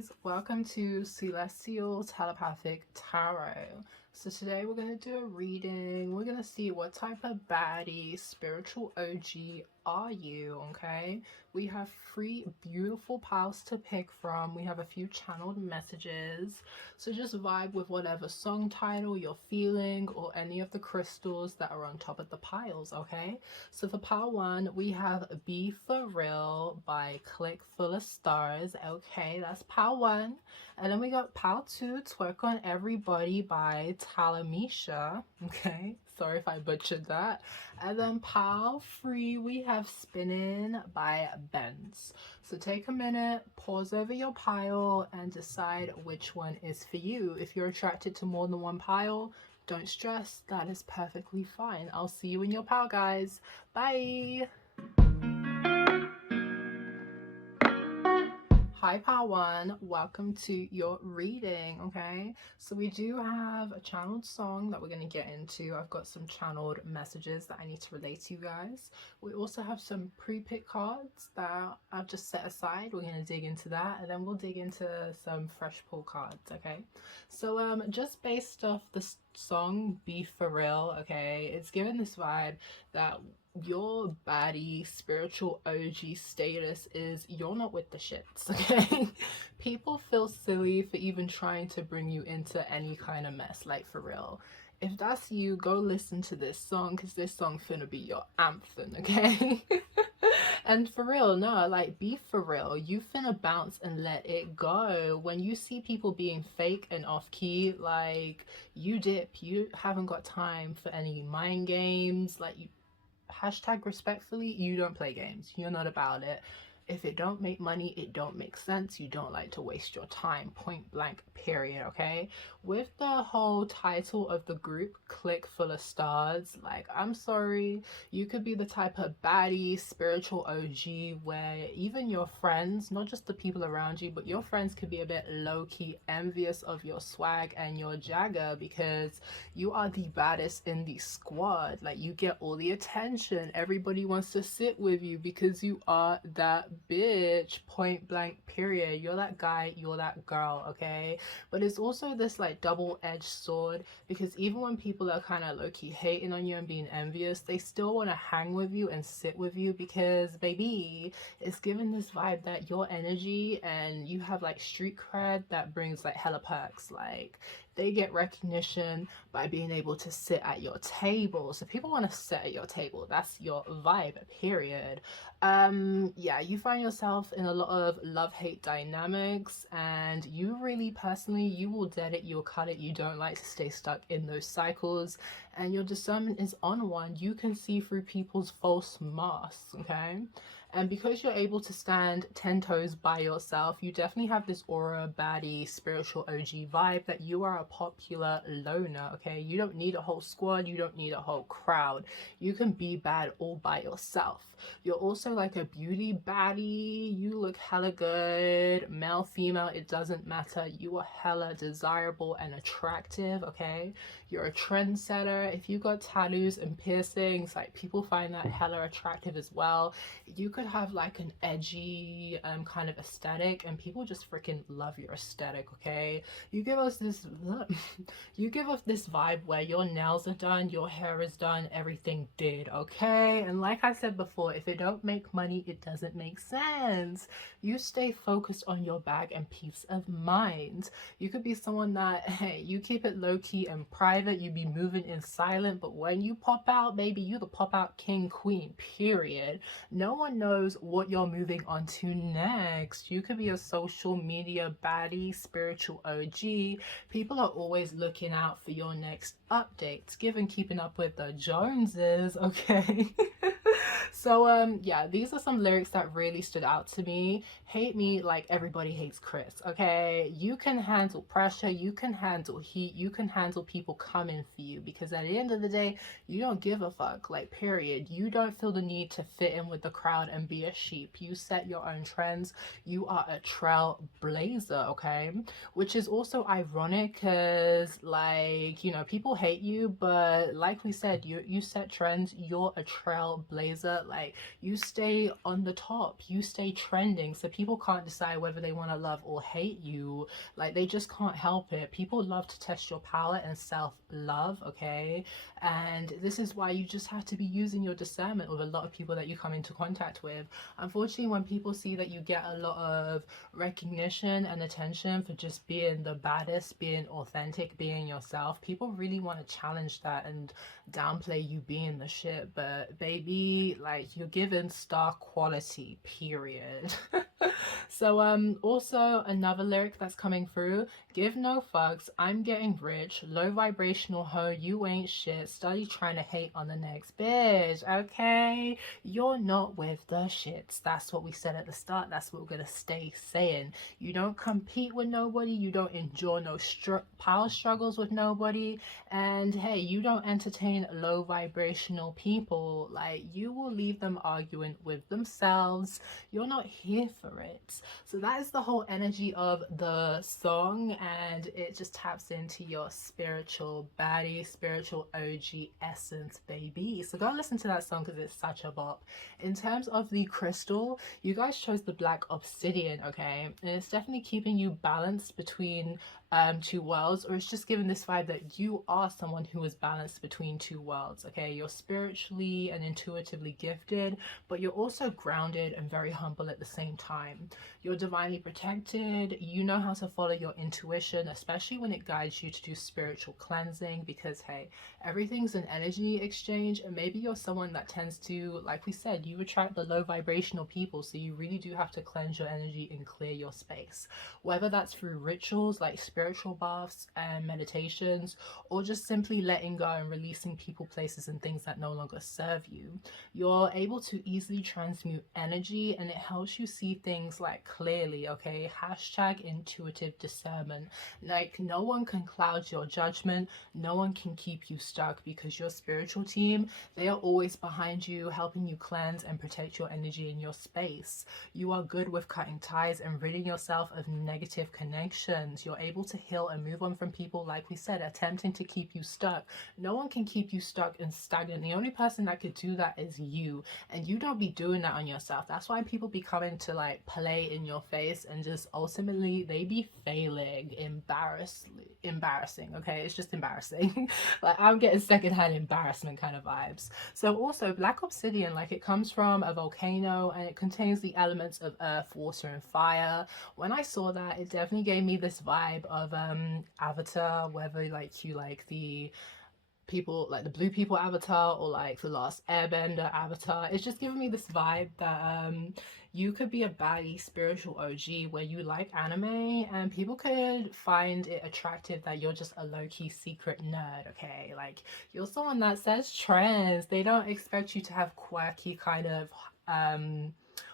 guys, welcome to Celestial Telepathic Tarot. So today we're going to do a reading. We're going to see what type of baddie, spiritual OG are you, okay? We have 3 beautiful piles to pick from. We have a few channeled messages. So just vibe with whatever song title you're feeling or any of the crystals that are on top of the piles, okay? So for pile 1, we have BeFr by ℙ𝕚𝕚𝕕. Okay, that's pile 1. And then we got pile 2, Twerk on Everybody by Talameshia. Okay, sorry if I butchered that. And then pile 3, we have Spinnin by BeFr. So take a minute, pause over your pile and decide which one is for you. If you're attracted to more than one pile, don't stress, that is perfectly fine. I'll see you in your pile, guys. Bye. Hi pile 1, welcome to your reading. Okay, so we do have a channeled song that we're going to get into. I've got some channeled messages that I need to relate to you guys. We also have some pre-pick cards that I've just set aside. We're going to dig into that, and then we'll dig into some fresh pull cards. Okay, so just based off the song BeFr, okay, it's given this vibe that your baddie spiritual OG status is you're not with the shits, okay? People feel silly for even trying to bring you into any kind of mess, like for real. If that's you, go listen to this song, because this song finna be your anthem, okay? And for real, no, like, be for real. You finna bounce and let it go. When you see people being fake and off-key, like, you dip. You haven't got time for any mind games. Like, you hashtag respectfully, you don't play games. You're not about it. If it don't make money, it don't make sense. You don't like to waste your time, point blank, period. Okay, with the whole title of the group ℚ𝕚𝕚𝕕, like, I'm sorry, you could be the type of baddie spiritual OG where even your friends, not just the people around you, but your friends could be a bit low-key envious of your swag and your jagger, because you are the baddest in the squad. Like, you get all the attention, everybody wants to sit with you because you are that bitch, point blank, period. You're that guy, you're that girl, okay? But it's also this like double-edged sword, because even when people are kind of low-key hating on you and being envious, they still want to hang with you and sit with you, because baby, it's given this vibe that your energy and you have like street cred that brings like hella perks. Like, they get recognition by being able to sit at your table. So people want to sit at your table. That's your vibe, period. Yeah, you find yourself in a lot of love-hate dynamics, and you really personally, you will dead it, you'll cut it. You don't like to stay stuck in those cycles, and your discernment is on one. You can see through people's false masks, okay? And because you're able to stand 10 toes by yourself, you definitely have this aura, baddie, spiritual OG vibe that you are a popular loner, okay? You don't need a whole squad. You don't need a whole crowd. You can be bad all by yourself. You're also like a beauty baddie. You look hella good. Male, female, it doesn't matter. You are hella desirable and attractive, okay? You're a trendsetter. If you got tattoos and piercings, like, people find that hella attractive as well. You could have like an edgy kind of aesthetic, and people just freaking love your aesthetic, okay? You give us this you give us this vibe where your nails are done, your hair is done, everything did, okay? And like I said before, if it don't make money, it doesn't make sense. You stay focused on your bag and peace of mind. You could be someone that, hey, you keep it low-key and private. You be moving in silent, but when you pop out, baby, you the pop out king, queen, period. No one knows what you're moving on to next. You could be a social media baddie, spiritual OG. People are always looking out for your next updates, given keeping up with the Joneses, okay? So yeah, these are some lyrics that really stood out to me. Hate me like everybody hates Chris, okay? You can handle pressure, you can handle heat, you can handle people coming for you, because at the end of the day, you don't give a fuck, like, period. You don't feel the need to fit in with the crowd and be a sheep. You set your own trends. You are a trailblazer, okay? Which is also ironic, because, like, you know, people hate you, but like we said, you set trends. You're a trailblazer. whatever, like you stay on the top, you stay trending, so people can't decide whether they want to love or hate you. Like they just can't help it. People love to test your power and self-love, okay? And this is why you just have to be using your discernment with a lot of people that you come into contact with. Unfortunately, when people see that you get a lot of recognition and attention for just being the baddest, being authentic, being yourself, people really want to challenge that and downplay you being the shit. But baby, like you're given star quality, period. So also another lyric that's coming through: give no fucks, I'm getting rich, low vibrational hoe, you ain't shit, study trying to hate on the next bitch. Okay, you're not with the shits. That's what we said at the start, that's what we're gonna stay saying. You don't compete with nobody, you don't endure no power struggles with nobody, and hey, you don't entertain low vibrational people. Like you will leave them arguing with themselves. You're not here for it. So that is the whole energy of the song, and it just taps into your spiritual baddie, spiritual OG essence, baby. So go listen to that song because it's such a bop. In terms of the crystal, you guys chose the black obsidian, okay? And it's definitely keeping you balanced between two worlds, or it's just giving this vibe that you are someone who is balanced between two worlds, okay? You're spiritually and intuitively gifted, but you're also grounded and very humble at the same time. You're divinely protected. You know how to follow your intuition, especially when it guides you to do spiritual cleansing, because hey, everything's an energy exchange, and maybe you're someone that tends to, like we said, you attract the low vibrational people, so you really do have to cleanse your energy and clear your space, whether that's through rituals like spiritual baths and meditations, or just simply letting go and releasing people, places, and things that no longer serve you. You're able to easily transmute energy, and it helps you see things like clearly, okay? Hashtag intuitive discernment. Like no one can cloud your judgment, no one can keep you stuck, because your spiritual team, they are always behind you, helping you cleanse and protect your energy in your space. You are good with cutting ties and ridding yourself of negative connections. You're able to heal and move on from people, like we said, attempting to keep you stuck. No one can keep you stuck and stagnant. The only person that could do that is you, and you don't be doing that on yourself. That's why people be coming to like play in your face, and just ultimately they be failing embarrassing, okay? It's just embarrassing. Like I'm getting secondhand embarrassment kind of vibes. So also black obsidian, like it comes from a volcano, and it contains the elements of earth, water, and fire. When I saw that, it definitely gave me this vibe of Avatar, whether like you like the people like the blue people avatar or like the last airbender avatar. It's just giving me this vibe that you could be a baddie spiritual OG where you like anime, and people could find it attractive that you're just a low-key secret nerd, okay? Like you're someone that says trends. They don't expect you to have quirky kind of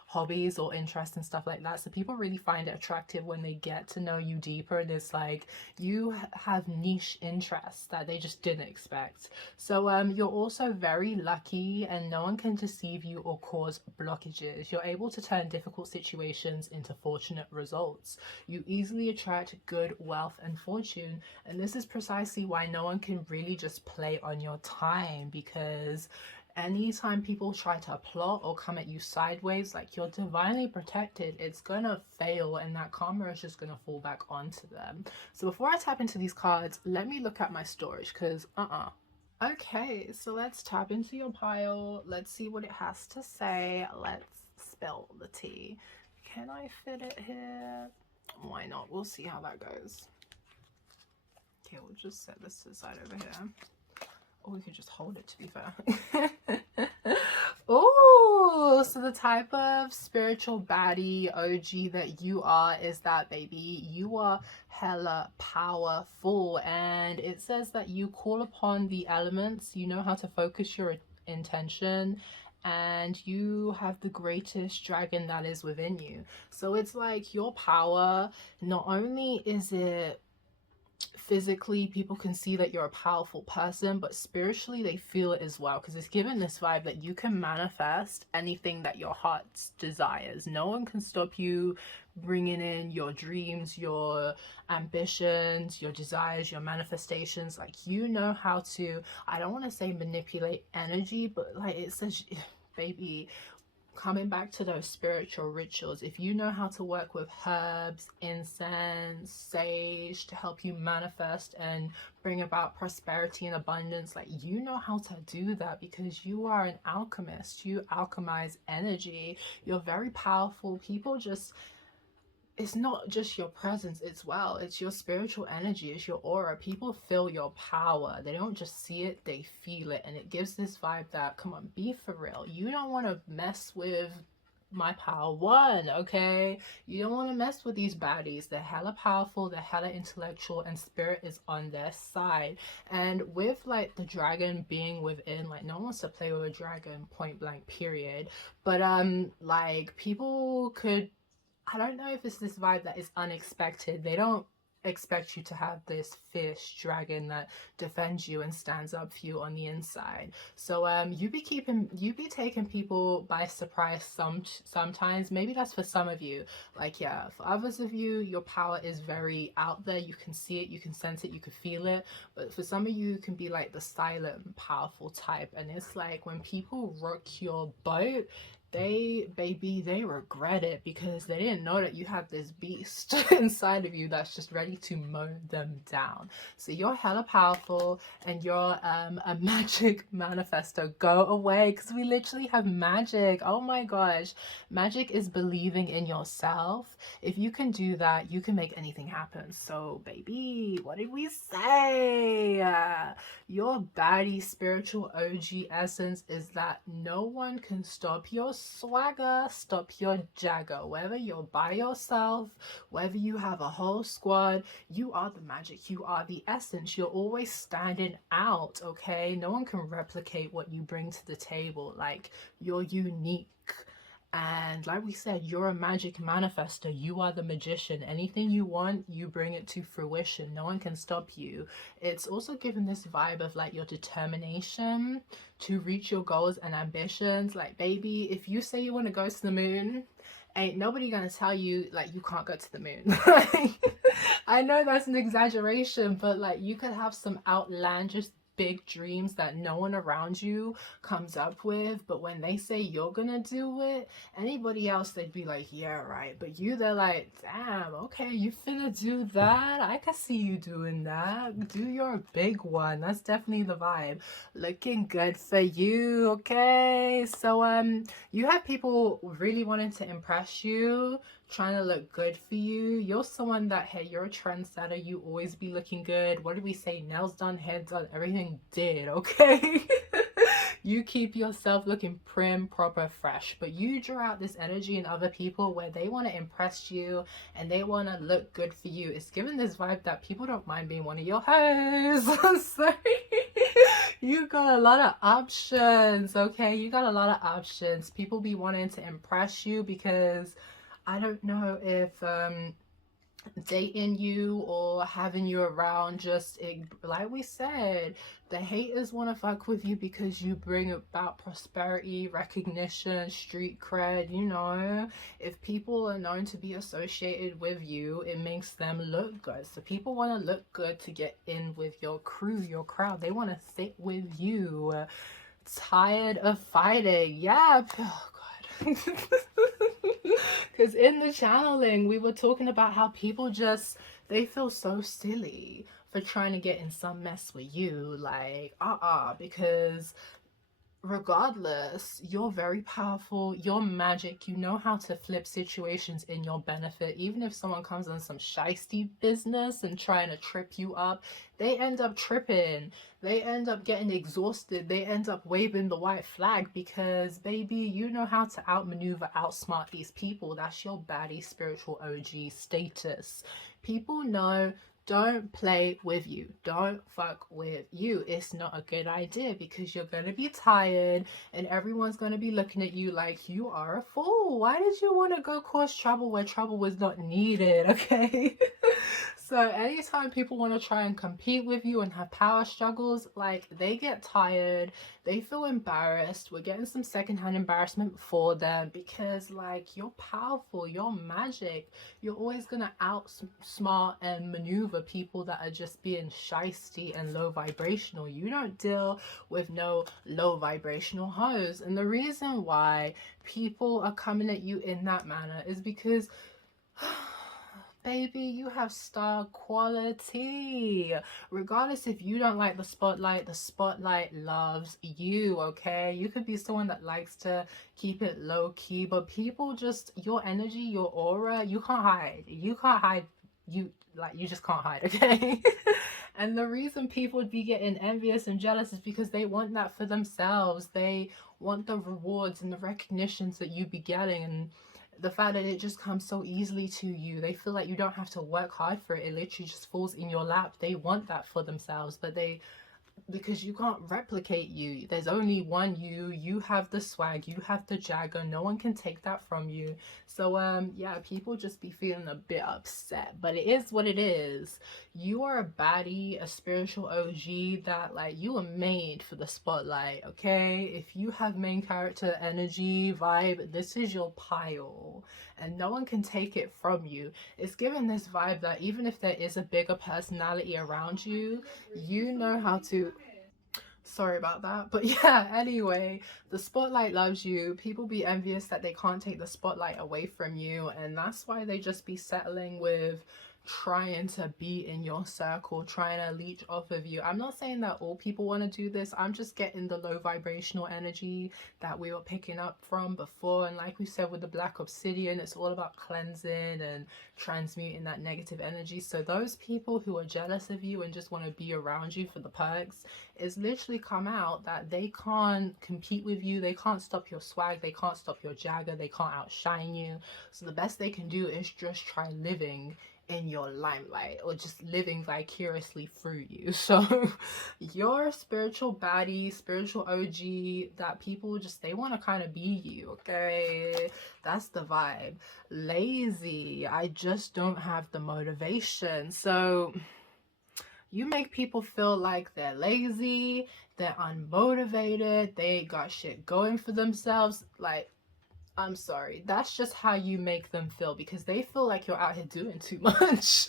hobbies or interests and stuff like that, so people really find it attractive when they get to know you deeper, and it's like you have niche interests that they just didn't expect. So you're also very lucky, and no one can deceive you or cause blockages. You're able to turn difficult situations into fortunate results. You easily attract good wealth and fortune, and this is precisely why no one can really just play on your time, because anytime people try to plot or come at you sideways, like you're divinely protected, it's gonna fail, and that karma is just gonna fall back onto them. So before I tap into these cards, let me look at my storage, because okay, so let's tap into your pile. Let's see what it has to say. Let's spill the tea. Can I fit it here? Why not? We'll see how that goes. Okay, we'll just set this to the side over here. Or we could just hold it, to be fair. Oh, so the type of spiritual baddie OG that you are is that, baby, you are hella powerful. And it says that you call upon the elements, you know how to focus your intention, and you have the greatest dragon that is within you. So it's like your power, not only is it physically people can see that you're a powerful person, but spiritually they feel it as well, because it's given this vibe that you can manifest anything that your heart desires. No one can stop you bringing in your dreams, your ambitions, your desires, your manifestations. Like you know how to, I don't want to say manipulate energy, but like it says baby, coming back to those spiritual rituals, if you know how to work with herbs, incense, sage to help you manifest and bring about prosperity and abundance, like, you know how to do that because you are an alchemist. You alchemize energy. You're very powerful. People just, it's not just your presence, it's your spiritual energy, it's your aura. People feel your power. They don't just see it, they feel it. And it gives this vibe that, come on, be for real. You don't want to mess with my power one, okay? You don't want to mess with these baddies. They're hella powerful, they're hella intellectual, and spirit is on their side. And with like the dragon being within, like, no one wants to play with a dragon, point blank, period. But like, people could, I don't know if it's this vibe that is unexpected. They don't expect you to have this fierce dragon that defends you and stands up for you on the inside. So you be taking people by surprise sometimes. Maybe that's for some of you. Like, yeah, for others of you, your power is very out there. You can see it, you can sense it, you can feel it. But for some of you, it can be like the silent, powerful type. And it's like when people rock your boat, they regret it because they didn't know that you have this beast inside of you that's just ready to mow them down. So you're hella powerful and you're a magic manifestor. Go away, because we literally have magic. Oh my gosh, magic is believing in yourself. If you can do that, you can make anything happen. So baby, what did we say? Your baddie spiritual OG essence is that no one can stop your swagger, stop your jagger. Whether you're by yourself, whether you have a whole squad, you are the magic, you are the essence. You're always standing out, okay? No one can replicate what you bring to the table. Like, you're unique. And like we said, you're a magic manifester. You are the magician. Anything you want, you bring it to fruition. No one can stop you. It's also given this vibe of like your determination to reach your goals and ambitions. Like, baby, if you say you want to go to the moon, ain't nobody gonna tell you like you can't go to the moon. I know that's an exaggeration, but like, you could have some outlandish big dreams that no one around you comes up with, but when they say you're gonna do it, anybody else, they'd be like, yeah, right. But you, they're like, damn, okay, you finna do that? I can see you doing that. Do your big one. That's definitely the vibe. Looking good for you, okay? So you have people really wanting to impress you, trying to look good for you. You're someone that, hey, you're a trendsetter. You always be looking good. What did we say? Nails done, hair done, everything did, okay? You keep yourself looking prim, proper, fresh, but you draw out this energy in other people where they want to impress you and they want to look good for you. It's given this vibe that people don't mind being one of your hoes. So you got a lot of options, okay? You got a lot of options. People be wanting to impress you because I don't know if dating you or having you around, just like we said, the haters want to fuck with you because you bring about prosperity, recognition, street cred. You know, if people are known to be associated with you, it makes them look good. So people want to look good to get in with your crew, your crowd. They want to sit with you. Tired of fighting? Yeah. Oh god. Because in the channeling, we were talking about how people just, they feel so silly for trying to get in some mess with you. Like, because regardless, you're very powerful, you're magic, you know how to flip situations in your benefit. Even if someone comes on some shiesty business and trying to trip you up, they end up tripping, they end up getting exhausted, they end up waving the white flag because, baby, you know how to outmaneuver, outsmart these people. That's your baddie spiritual OG status. People know, don't play with you, don't fuck with you. It's not a good idea because you're going to be tired and everyone's going to be looking at you like you are a fool. Why did you want to go cause trouble where trouble was not needed? Okay. So anytime people want to try and compete with you and have power struggles, like, they get tired, they feel embarrassed. We're getting some secondhand embarrassment for them because, like, you're powerful, you're magic. You're always gonna outsmart and maneuver people that are just being shisty and low vibrational. You don't deal with no low vibrational hoes. And the reason why people are coming at you in that manner is because baby, you have star quality. Regardless if you don't like the spotlight loves you, okay? You could be someone that likes to keep it low key, but people just, your energy, your aura, you can't hide. You can't hide. You just can't hide, okay? And the reason people would be getting envious and jealous is because they want that for themselves. They want the rewards and the recognitions that you be getting, and the fact that it just comes so easily to you. They feel like you don't have to work hard for it. It literally just falls in your lap. They want that for themselves, but because you can't replicate you. There's only one you. You have the swag, you have the jagger. No one can take that from you. So yeah, people just be feeling a bit upset, but it is what it is. You are a baddie, a spiritual OG that, like, you were made for the spotlight, okay? If you have main character energy, vibe, this is your pile and no one can take it from you. It's given this vibe that even if there is a bigger personality around you, you know how to, sorry about that, but yeah, anyway, the spotlight loves you. People be envious that they can't take the spotlight away from you, and that's why they just be settling with trying to be in your circle, trying to leech off of you. I'm not saying that all people want to do this. I'm just getting the low vibrational energy that we were picking up from before. And like we said with the black obsidian, it's all about cleansing and transmuting that negative energy. So those people who are jealous of you and just want to be around you for the perks, it's literally come out that they can't compete with you. They can't stop your swag. They can't stop your jagger. They can't outshine you. So the best they can do is just try living in your limelight, or just living vicariously through you. So you're a spiritual baddie, spiritual OG that people just, they want to kind of be you, okay? That's the vibe. Lazy, I just don't have the motivation. So you make people feel like they're lazy, they're unmotivated, they ain't got shit going for themselves. Like, I'm sorry, that's just how you make them feel, because they feel like you're out here doing too much.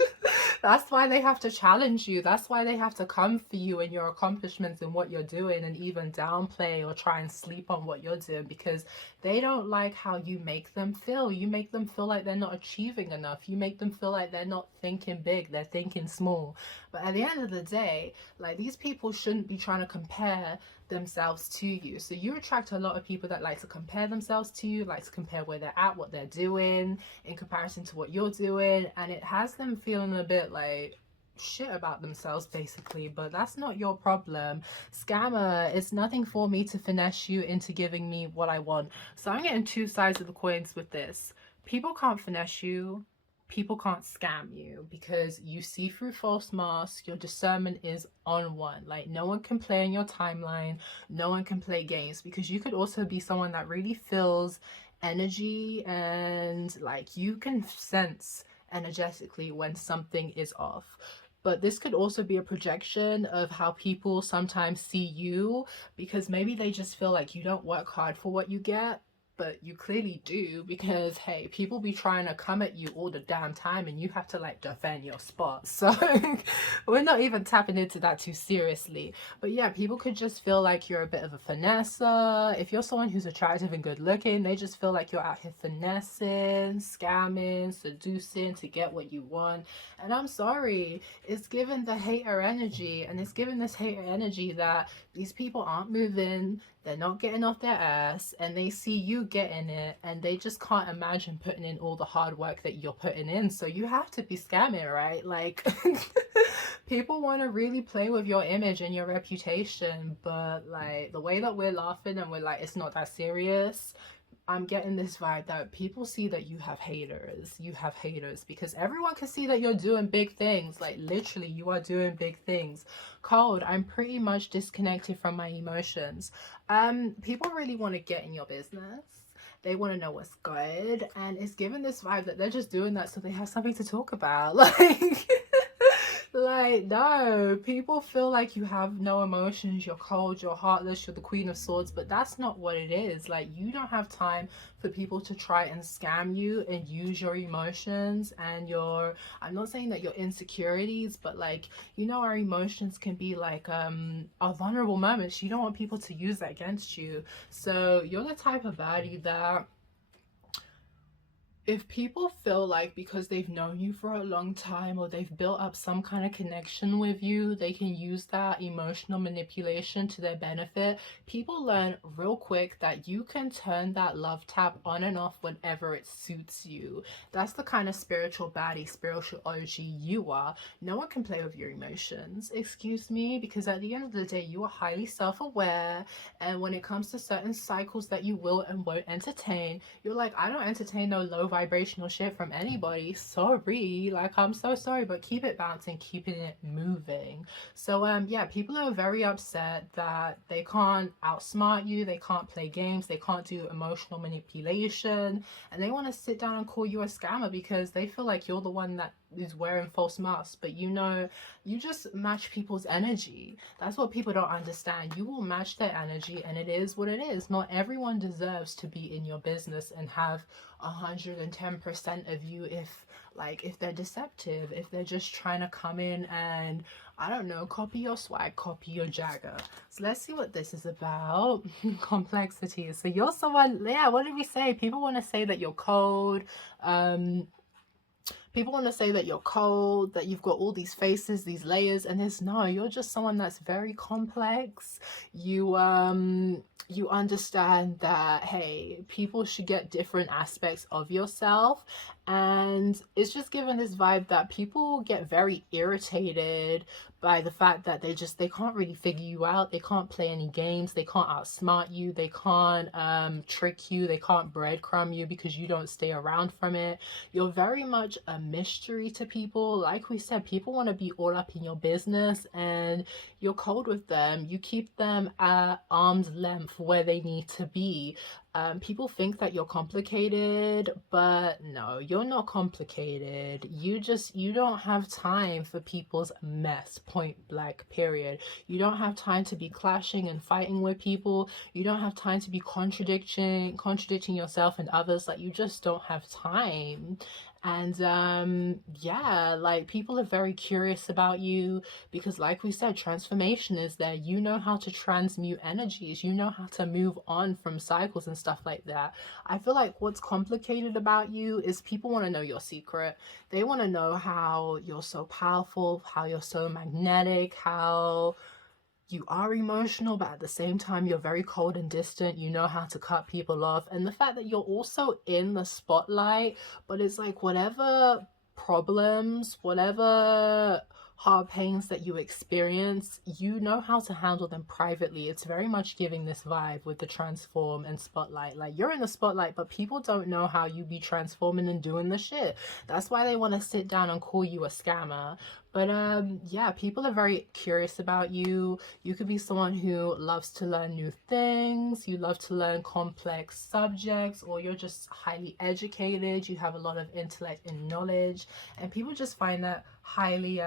That's why they have to challenge you. That's why they have to come for you and your accomplishments and what you're doing, and even downplay or try and sleep on what you're doing, because they don't like how you make them feel. You make them feel like they're not achieving enough. You make them feel like they're not thinking big, they're thinking small. But at the end of the day, like, these people shouldn't be trying to compare themselves to you. So you attract a lot of people that like to compare themselves to you, like to compare where they're at, what they're doing in comparison to what you're doing, and it has them feeling a bit like shit about themselves, basically. But that's not your problem. Scammer, it's nothing for me to finesse you into giving me what I want. So I'm getting two sides of the coins with this. People can't finesse you, people can't scam you, because you see through false masks. Your discernment is on one. Like, no one can play in your timeline, no one can play games, because you could also be someone that really feels energy, and like, you can sense energetically when something is off. But this could also be a projection of how people sometimes see you, because maybe they just feel like you don't work hard for what you get, but you clearly do, because hey, people be trying to come at you all the damn time and you have to like defend your spot. So we're not even tapping into that too seriously. But yeah, people could just feel like you're a bit of a finesser. If you're someone who's attractive and good looking, they just feel like you're out here finessing, scamming, seducing to get what you want. And I'm sorry, it's given the hater energy, and it's given this hater energy that these people aren't moving, they're not getting off their ass, and they see you getting it, and they just can't imagine putting in all the hard work that you're putting in. So you have to be scamming, right? Like, people want to really play with your image and your reputation, but like, the way that we're laughing and we're like, it's not that serious, I'm getting this vibe that people see that you have haters. You have haters because everyone can see that you're doing big things. Like, literally, you are doing big things. Cold, I'm pretty much disconnected from my emotions. People really want to get in your business. They want to know what's good. And it's given this vibe that they're just doing that so they have something to talk about. Like, Like, no, people feel like you have no emotions, you're cold, you're heartless, you're the Queen of Swords, but that's not what it is. Like, you don't have time for people to try and scam you and use your emotions and your, I'm not saying that your insecurities, but like, you know, our emotions can be like our vulnerable moments. You don't want people to use that against you. So you're the type of baddie that if people feel like because they've known you for a long time or they've built up some kind of connection with you, they can use that emotional manipulation to their benefit, people learn real quick that you can turn that love tap on and off whenever it suits you. That's the kind of spiritual baddie, spiritual OG you are. No one can play with your emotions, excuse me, because at the end of the day, you are highly self-aware. And when it comes to certain cycles that you will and won't entertain, you're like, I don't entertain no low vibrational shit from anybody, sorry, like I'm so sorry, but keep it bouncing, keeping it moving. So yeah, people are very upset that they can't outsmart you, they can't play games, they can't do emotional manipulation, and they want to sit down and call you a scammer because they feel like you're the one that is wearing false masks. But you know, you just match people's energy. That's what people don't understand. You will match their energy, and it is what it is. Not everyone deserves to be in your business and have 110% of you if they're deceptive, if they're just trying to come in and, I don't know, copy your swag, copy your Jagger. So let's see what this is about. Complexity. So you're someone, yeah, what did we say? People want to say that you're cold. People want to say that you're cold, that you've got all these faces, these layers, and there's no, you're just someone that's very complex. You understand that, hey, people should get different aspects of yourself, and it's just given this vibe that people get very irritated by the fact that they can't really figure you out, they can't play any games, they can't outsmart you, they can't trick you, they can't breadcrumb you because you don't stay around from it. You're very much a mystery to people. Like we said, people want to be all up in your business, and you're cold with them. You keep them at arm's length where they need to be. People think that you're complicated, but no, you're not complicated. You don't have time for people's mess, point blank, period. You don't have time to be clashing and fighting with people. You don't have time to be contradicting yourself and others. Like, you just don't have time. And yeah, like, people are very curious about you because, like we said, transformation is there. You know how to transmute energies, you know how to move on from cycles and stuff like that. I feel like what's complicated about you is people want to know your secret. They want to know how you're so powerful, how you're so magnetic, how you are emotional, but at the same time you're very cold and distant. You know how to cut people off, and the fact that you're also in the spotlight, but it's like whatever problems, whatever hard pains that you experience, you know how to handle them privately. It's very much giving this vibe with the transform and spotlight. Like, you're in the spotlight, but people don't know how you be transforming and doing the shit. That's why they want to sit down and call you a scammer. But yeah, people are very curious about you. You could be someone who loves to learn new things, you love to learn complex subjects, or you're just highly educated, you have a lot of intellect and knowledge, and people just find that highly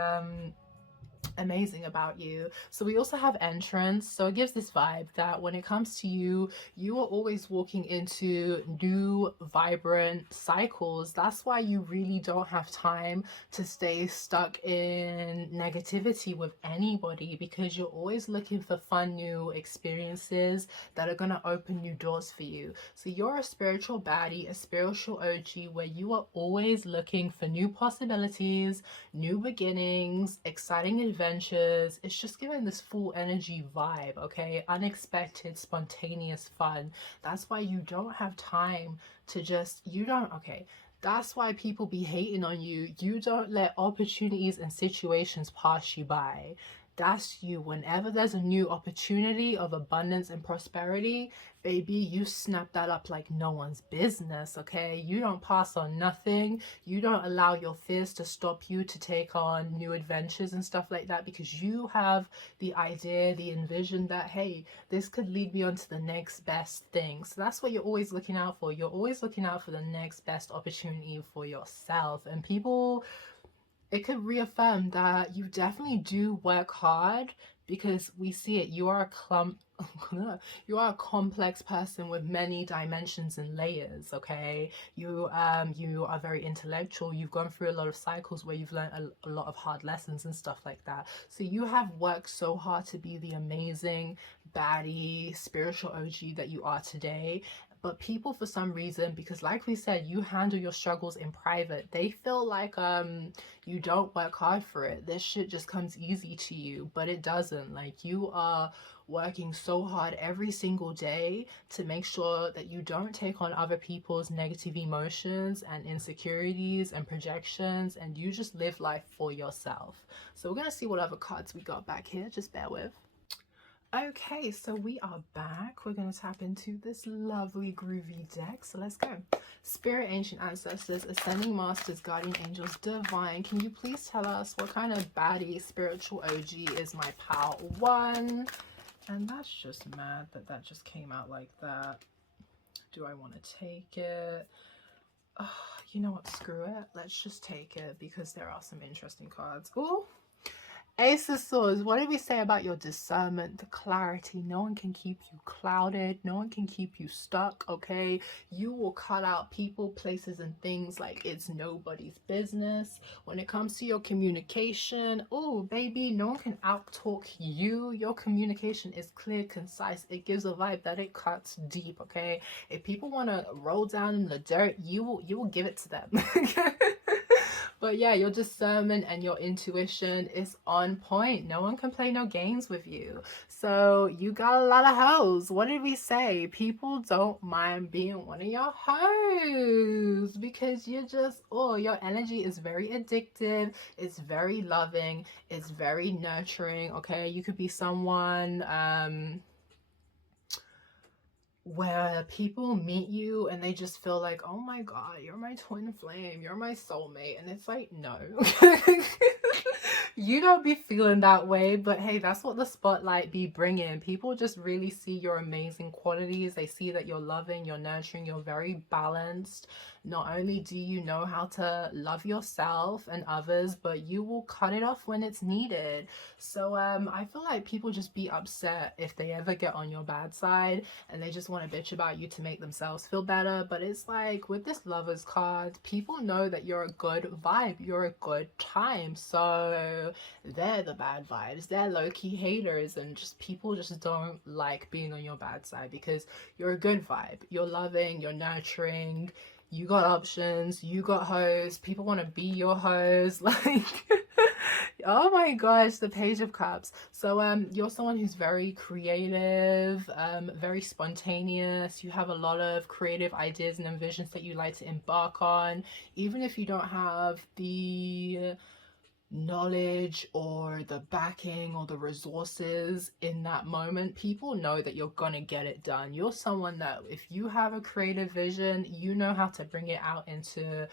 amazing about you. So we also have entrance, so it gives this vibe that when it comes to you, you are always walking into new vibrant cycles. That's why you really don't have time to stay stuck in negativity with anybody, because you're always looking for fun new experiences that are going to open new doors for you. So you're a spiritual baddie, a spiritual OG, where you are always looking for new possibilities, new beginnings, exciting adventures. It's just giving this full energy vibe, okay? Unexpected, spontaneous fun. That's why you don't have time to just, okay, that's why people be hating on you. You don't let opportunities and situations pass you by. That's you. Whenever there's a new opportunity of abundance and prosperity, baby, you snap that up like no one's business, okay? You don't pass on nothing. You don't allow your fears to stop you to take on new adventures and stuff like that, because you have the idea, the envision that, hey, this could lead me on to the next best thing. So that's what you're always looking out for. You're always looking out for the next best opportunity for yourself. And people it could reaffirm that you definitely do work hard, because we see it. You are a you are a complex person with many dimensions and layers. Okay, you are very intellectual. You've gone through a lot of cycles where you've learned a lot of hard lessons and stuff like that. So you have worked so hard to be the amazing baddie spiritual OG that you are today. But people, for some reason, because like we said, you handle your struggles in private, they feel like you don't work hard for it. This shit just comes easy to you, but it doesn't. Like, you are working so hard every single day to make sure that you don't take on other people's negative emotions and insecurities and projections, and you just live life for yourself. So we're gonna see what other cards we got back here. Just bear with. Okay, so we are back. We're going to tap into this lovely groovy deck. So let's go. Spirit, ancient ancestors, ascending masters, guardian angels, divine. Can you please tell us what kind of baddie spiritual OG is my pal one? And that's just mad that that just came out like that. Do I want to take it? Oh, you know what? Screw it. Let's just take it because there are some interesting cards. Ooh. Ace of Swords, what did we say about your discernment, the clarity? No one can keep you clouded. No one can keep you stuck, okay? You will cut out people, places, and things like it's nobody's business. When it comes to your communication, oh, baby, no one can out-talk you. Your communication is clear, concise. It gives a vibe that it cuts deep, okay? If people want to roll down in the dirt, you will give it to them. But yeah, your discernment and your intuition is on point. No one can play no games with you. So you got a lot of hoes. What did we say? People don't mind being one of your hoes because you're just, oh, your energy is very addictive. It's very loving. It's very nurturing. Okay, you could be someone where people meet you and they just feel like, oh my god, you're my twin flame, you're my soulmate, and it's like, no. You don't be feeling that way, but hey, that's what the spotlight be bringing. People just really see your amazing qualities. They see that you're loving, you're nurturing, you're very balanced. Not only do you know how to love yourself and others, but you will cut it off when it's needed. So I feel like people just be upset if they ever get on your bad side and they just want to bitch about you to make themselves feel better. But it's like with this lovers card, people know that you're a good vibe, you're a good time. So they're the bad vibes, they're low-key haters, and just people just don't like being on your bad side because you're a good vibe, you're loving, you're nurturing, you got options, you got hoes, people want to be your hoes. Like oh my gosh, the Page of Cups. So you're someone who's very creative, very spontaneous. You have a lot of creative ideas and visions that you like to embark on, even if you don't have the knowledge or the backing or the resources in that moment. People know that you're gonna get it done. You're someone that if you have a creative vision, you know how to bring it out into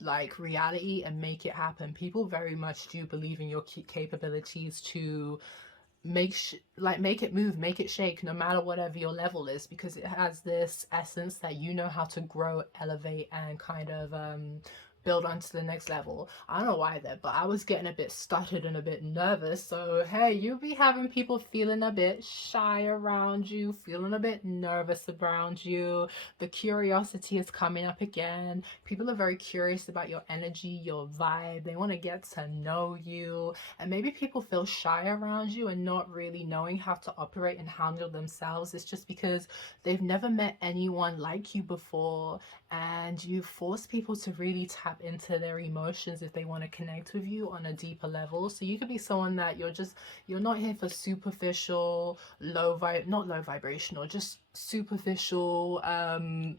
like reality and make it happen. People very much do believe in your capabilities to make it move, make it shake, no matter whatever your level is, because it has this essence that you know how to grow, elevate, and kind of build onto the next level. I don't know why there, but I was getting a bit stuttered and a bit nervous. So hey, you'll be having people feeling a bit shy around you, feeling a bit nervous around you. The curiosity is coming up again. People are very curious about your energy, your vibe. They want to get to know you. And maybe people feel shy around you and not really knowing how to operate and handle themselves. It's just because they've never met anyone like you before, and you force people to really tap into their emotions if they want to connect with you on a deeper level. So you could be someone that you're not here for superficial, not low vibrational, just superficial,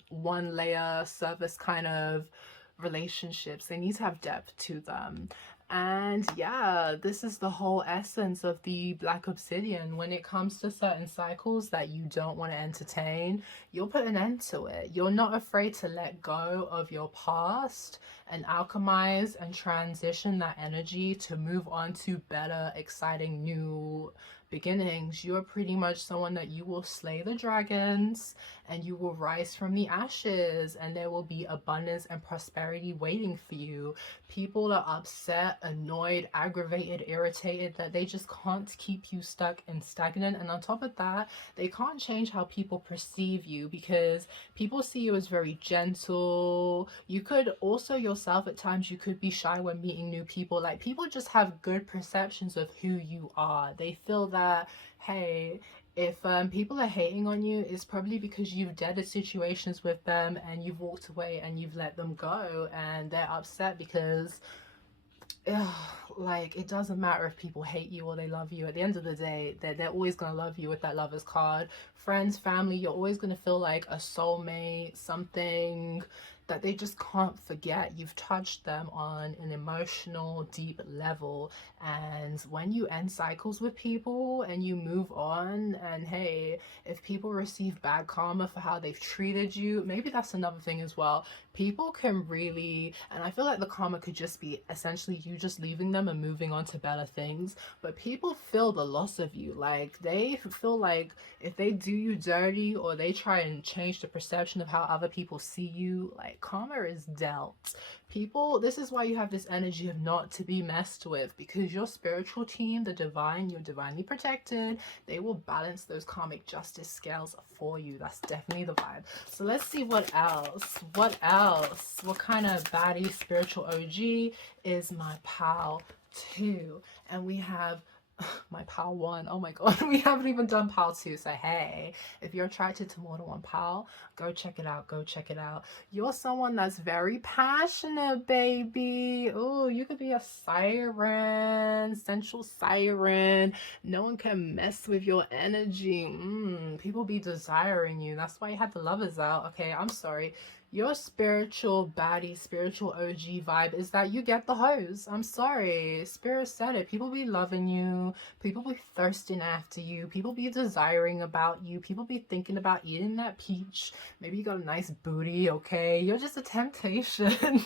one layer surface kind of relationships. They need to have depth to them. And yeah, this is the whole essence of the Black Obsidian. When it comes to certain cycles that you don't want to entertain, you'll put an end to it. You're not afraid to let go of your past and alchemize and transition that energy to move on to better, exciting, new beginnings. You're pretty much someone that you will slay the dragons and you will rise from the ashes, and there will be abundance and prosperity waiting for you. People are upset, annoyed, aggravated, irritated that they just can't keep you stuck and stagnant. And on top of that, they can't change how people perceive you, because people see you as very gentle. You could also yourself at times, you could be shy when meeting new people. Like, people just have good perceptions of who you are. They feel that, hey, if people are hating on you, it's probably because you've deaded situations with them and you've walked away and you've let them go, and they're upset because like, it doesn't matter if people hate you or they love you. At the end of the day, they're always going to love you with that lover's card. Friends, family, you're always going to feel like a soulmate, something that they just can't forget. You've touched them on an emotional, deep level. And when you end cycles with people and you move on, and hey, if people receive bad karma for how they've treated you, maybe that's another thing as well. People can really, and I feel like the karma could just be essentially you just leaving them and moving on to better things, but people feel the loss of you. Like, they feel like if they do you dirty or they try and change the perception of how other people see you, like, karma is dealt. People, this is why you have this energy of not to be messed with, because your spiritual team, the divine, you're divinely protected. They will balance those karmic justice scales for you. That's definitely the vibe. So let's see what else. What kind of baddie spiritual OG is my pal 2? And we have my pal 1. Oh my god, we haven't even done pal 2. So hey, if you're attracted to more than one pal, go check it out. Go check it out. You're someone that's very passionate, baby. Oh, you could be a siren, sensual siren. No one can mess with your energy. People be desiring you. That's why you had the lovers out. Okay, I'm sorry. Your spiritual baddie, spiritual OG vibe is that you get the hose. I'm sorry. Spirit said it. People be loving you. People be thirsting after you. People be desiring about you. People be thinking about eating that peach. Maybe you got a nice booty, okay? You're just a temptation.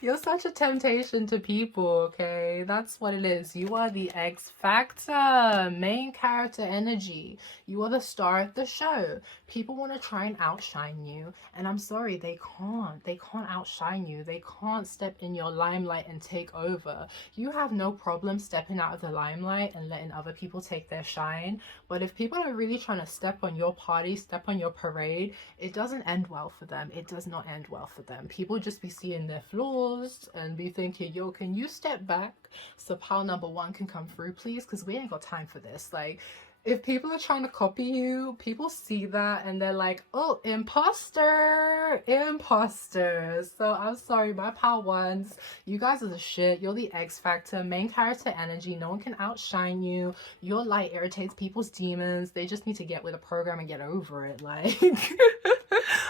You're such a temptation to people, okay? That's what it is. You are the X Factor, main character energy. You are the star of the show. People want to try and outshine you. And I'm sorry, they can't outshine you. They can't step in your limelight and take over. You have no problem stepping out of the limelight and letting other people take their shine. But if people are really trying to step on your party, step on your parade, it doesn't end well for them. It does not end well for them. People just be seeing their flaws and be thinking, yo, can you step back so pal number 1 can come through, please? Because we ain't got time for this. Like, if people are trying to copy you, people see that and they're like, oh, imposter, imposter. So I'm sorry, my pal 1s, you guys are the shit. You're the X Factor, main character energy. No one can outshine you. Your light irritates people's demons. They just need to get with the program and get over it. Like,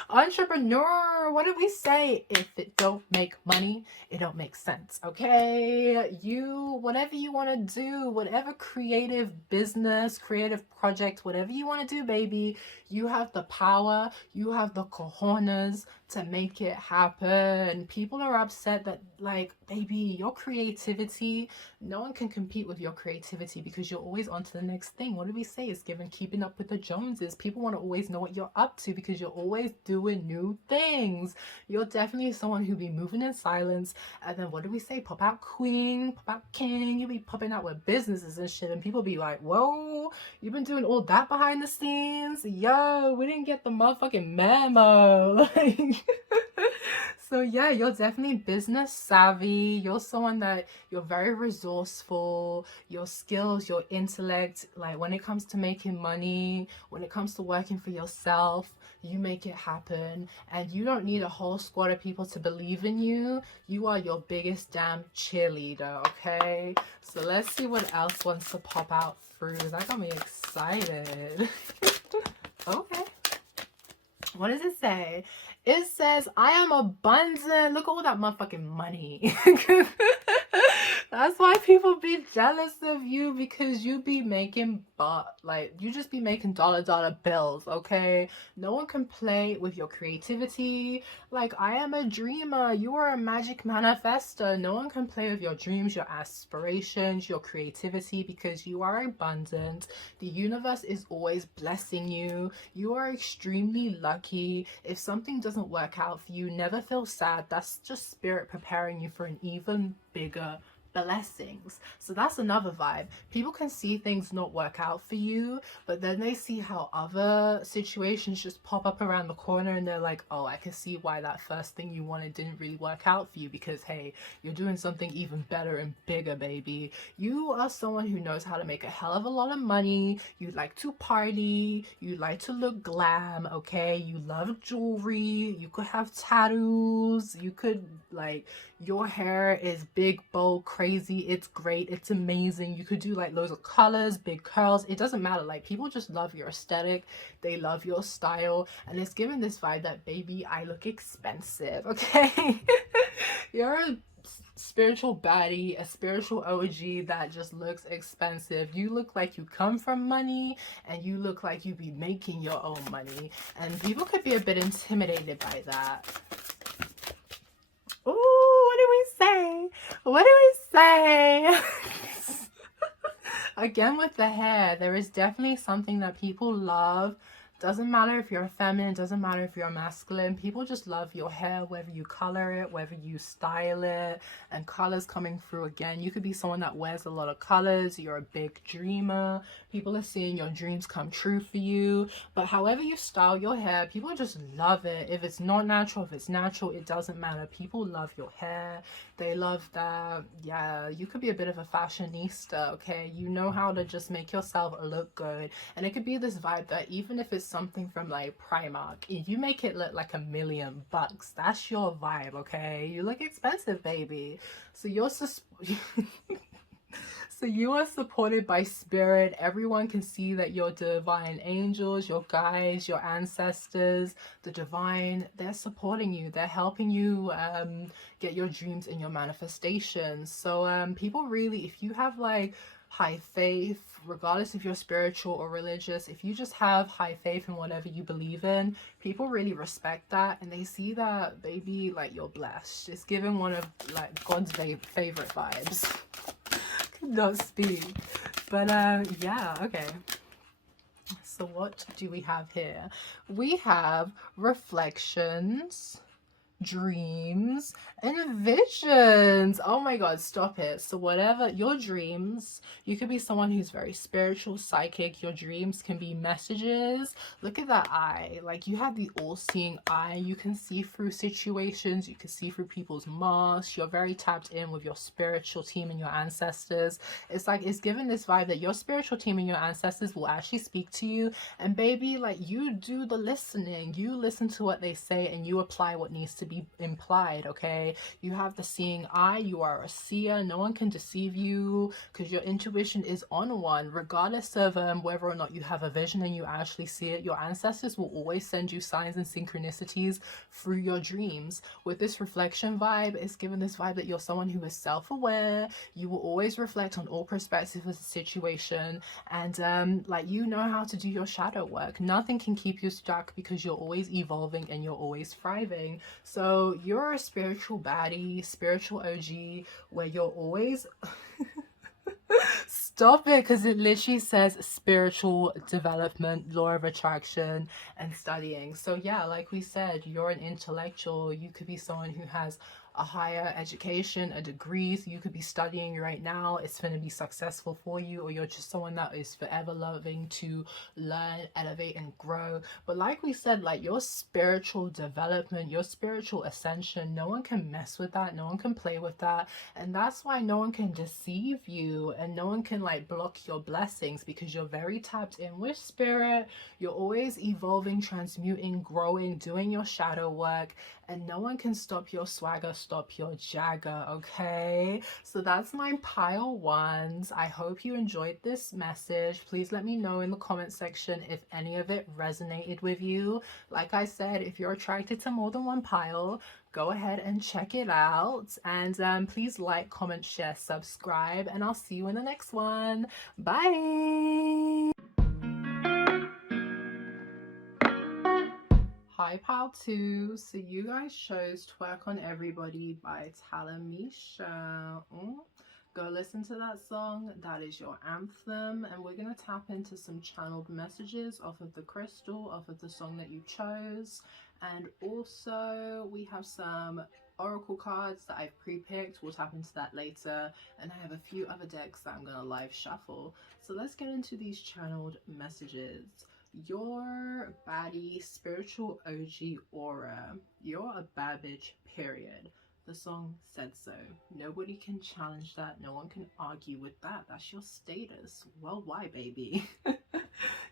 entrepreneur, what did we say? If it don't make money, it don't make sense, okay? You, whatever you want to do, whatever creative business, creative project, whatever you want to do, baby, you have the power, you have the cojones to make it happen. People are upset that, like, baby, your creativity, no one can compete with your creativity because you're always on to the next thing. What did we say? It's given keeping up with the Joneses. People want to always know what you're up to because you're always doing new things. You're definitely someone who be moving in silence. And then what do we say? Pop out queen, pop out king. You be popping out with businesses and shit, and people be like, whoa, you've been doing all that behind the scenes? Yo, we didn't get the motherfucking memo. Like, so yeah, you're definitely business savvy. You're someone that you're very resourceful. Your skills, your intellect, like when it comes to making money, when it comes to working for yourself, you make it happen. And you don't need a whole squad of people to believe in you. You are your biggest damn cheerleader, okay? So let's see what else wants to pop out through. That got me excited. Okay. What does it say? It says, I am abundant. Look at all that motherfucking money. That's why people be jealous of you, because you be making you just be making dollar bills, okay? No one can play with your creativity. Like, I am a dreamer, you are a magic manifester. No one can play with your dreams, your aspirations, your creativity, because you are abundant. The universe is always blessing you. You are extremely lucky. If something doesn't work out for you, never feel sad. That's just spirit preparing you for an even bigger blessings. So that's another vibe. People can see things not work out for you, but then they see how other situations just pop up around the corner, and they're like, oh, I can see why that first thing you wanted didn't really work out for you, because hey, you're doing something even better and bigger, baby. You are someone who knows how to make a hell of a lot of money. You like to party, you like to look glam, okay? You love jewelry, you could have tattoos, you could, like, your hair is big, bold, crazy, it's great, it's amazing. You could do like loads of colors, big curls, it doesn't matter. Like, people just love your aesthetic, they love your style, and it's giving this vibe that, baby, I look expensive, okay? You're a spiritual baddie, a spiritual OG that just looks expensive. You look like you come from money, and you look like you be making your own money, and people could be a bit intimidated by that. Ooh, what do we say? What do we say? Again, with the hair, there is definitely something that people love. Doesn't matter if you're feminine, doesn't matter if you're masculine. People just love your hair, whether you color it, whether you style it, and colors coming through again. You could be someone that wears a lot of colors. You're a big dreamer. People are seeing your dreams come true for you. But however you style your hair, people just love it. If it's not natural, if it's natural, it doesn't matter. People love your hair. They love that. Yeah, you could be a bit of a fashionista, okay? You know how to just make yourself look good. And it could be this vibe that even if it's something from like Primark, if you make it look like $1,000,000, that's your vibe, okay? You look expensive, baby. So you're so you are supported by spirit. Everyone can see that your divine angels, your guides, your ancestors, the divine, they're supporting you. They're helping you get your dreams in your manifestations. So people really, if you have like high faith, regardless if you're spiritual or religious, if you just have high faith in whatever you believe in, people really respect that, and they see that, baby, like, you're blessed. It's given one of like God's favorite vibes. Not speak, but yeah, okay. So what do we have here? We have reflections, dreams, and visions. Oh my god, stop it. So whatever your dreams, you could be someone who's very spiritual, psychic. Your dreams can be messages. Look at that eye. Like, you have the all-seeing eye. You can see through situations, you can see through people's masks. You're very tapped in with your spiritual team and your ancestors. It's like, it's given this vibe that your spiritual team and your ancestors will actually speak to you, and baby, like, you do the listening. You listen to what they say and you apply what needs to be implied, okay? You have the seeing eye. You are a seer. No one can deceive you, because your intuition is on one, regardless of whether or not you have a vision and you actually see it. Your ancestors will always send you signs and synchronicities through your dreams. With this reflection vibe, it's given this vibe that you're someone who is self-aware. You will always reflect on all perspectives of the situation, and like, you know how to do your shadow work. Nothing can keep you stuck, because you're always evolving and you're always thriving. So you're a spiritual baddie, spiritual OG, where you're always stop it, because it literally says spiritual development, law of attraction, and studying. So yeah, like we said, you're an intellectual. You could be someone who has a higher education, a degree. So you could be studying right now, it's going to be successful for you, or you're just someone that is forever loving to learn, elevate, and grow. But like we said, like, your spiritual development, your spiritual ascension, no one can mess with that, no one can play with that, and that's why no one can deceive you, and no one can like block your blessings, because you're very tapped in with spirit. You're always evolving, transmuting, growing, doing your shadow work, and no one can stop your swagger, stop your jagger, okay? So that's my pile ones. I hope you enjoyed this message. Please let me know in the comment section if any of it resonated with you. Like I said, if you're attracted to more than one pile, go ahead and check it out. And please like, comment, share, subscribe, and I'll see you in the next one. Bye! Hi Pile 2, so you guys chose Twerk on Everybody by Talameshia. Go listen to that song, that is your anthem, and we're going to tap into some channeled messages off of the crystal, off of the song that you chose, and also we have some oracle cards that I've pre-picked. We'll tap into that later, and I have a few other decks that I'm going to live shuffle. So let's get into these channeled messages. Your baddie spiritual OG aura. You're a bad bitch, period. The song said so. Nobody can challenge that. No one can argue with that. That's your status. Well, why, baby?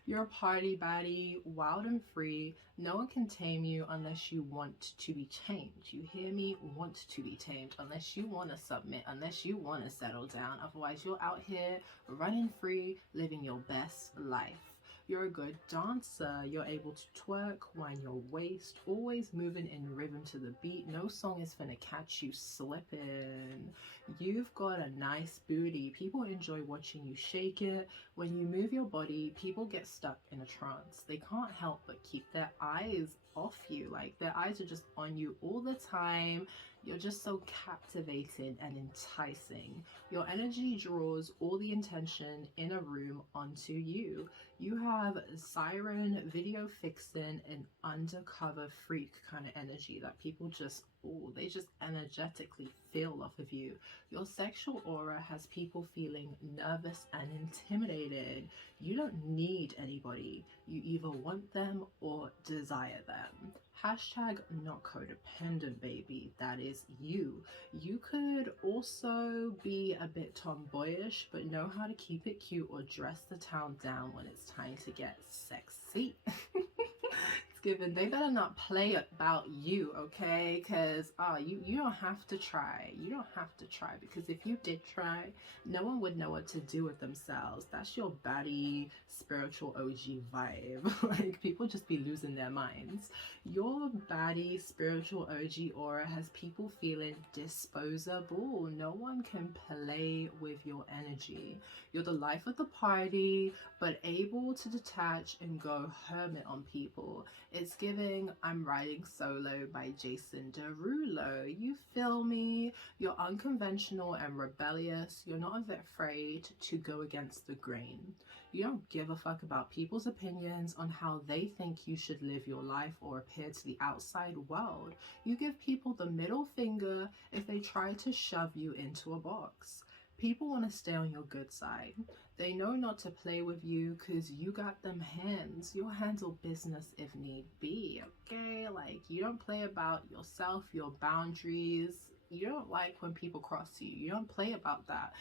You're a party baddie, wild and free. No one can tame you unless you want to be tamed. You hear me? Want to be tamed. Unless you want to submit, unless you want to settle down. Otherwise, you're out here running free, living your best life. You're a good dancer. You're able to twerk, wind your waist, always moving in rhythm to the beat. No song is finna catch you slipping. You've got a nice booty. People enjoy watching you shake it. When you move your body, people get stuck in a trance. They can't help but keep their eyes off you. Like, their eyes are just on you all the time. You're just so captivating and enticing. Your energy draws all the attention in a room onto you. You have siren, video fixin', and undercover freak kind of energy that people just, oh, they just energetically feel off of you. Your sexual aura has people feeling nervous and intimidated. You don't need anybody. You either want them or desire them. Hashtag not codependent, baby. That is you. You could also be a bit tomboyish, but know how to keep it cute or dress the town down when it's time to get sexy. It's given. They better not play about you, okay? Because you don't have to try. You don't have to try, because if you did try, no one would know what to do with themselves. That's your baddie spiritual OG vibe. Like, people just be losing their minds. Your baddie spiritual OG aura has people feeling disposable. No one can play with your energy. You're the life of the party, but able to detach and go hermit on people. It's giving I'm Riding Solo by Jason Derulo. You feel me? You're unconventional and rebellious. You're not afraid to go against the grain. You don't give a fuck about people's opinions on how they think you should live your life or appear to the outside world. You give people the middle finger if they try to shove you into a box. People want to stay on your good side. They know not to play with you because you got them hands. You'll handle business if need be, okay? Like, you don't play about yourself, your boundaries. You don't like when people cross you. You don't play about that.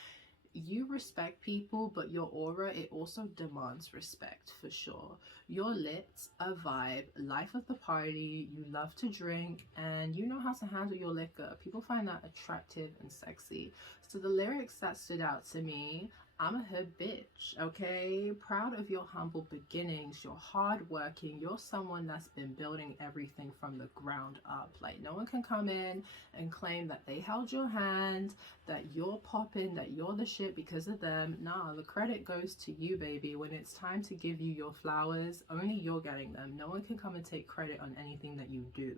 You respect people, but your aura, it also demands respect, for sure. You're lit, a vibe, life of the party. You love to drink and you know how to handle your liquor. People find that attractive and sexy. So the lyrics that stood out to me: I'm a hood bitch, okay? Proud of your humble beginnings. You're hardworking. You're someone that's been building everything from the ground up. Like, no one can come in and claim that they held your hand, that you're popping, that you're the shit because of them. Nah, the credit goes to you, baby. When it's time to give you your flowers, only you're getting them. No one can come and take credit on anything that you do.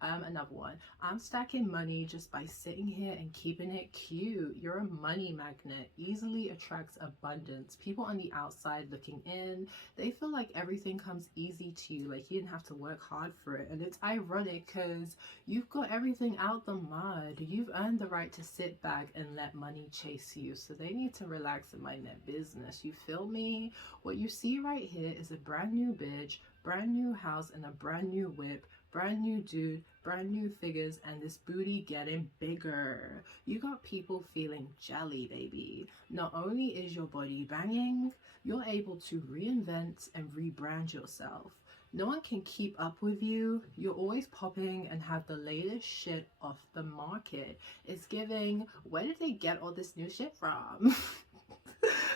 Another one: I'm stacking money just by sitting here and keeping it cute. You're a money magnet, easily attracts abundance. People on the outside looking in, they feel like everything comes easy to you, like you didn't have to work hard for it. And it's ironic because you've got everything out the mud. You've earned the right to sit back and let money chase you. So they need to relax and mind their business. You feel me? What you see right here is a brand new bitch, brand new house, and a brand new whip. Brand new dude, brand new figures, and this booty getting bigger. You got people feeling jelly, baby. Not only is your body banging, you're able to reinvent and rebrand yourself. No one can keep up with you. You're always popping and have the latest shit off the market. It's giving, where did they get all this new shit from?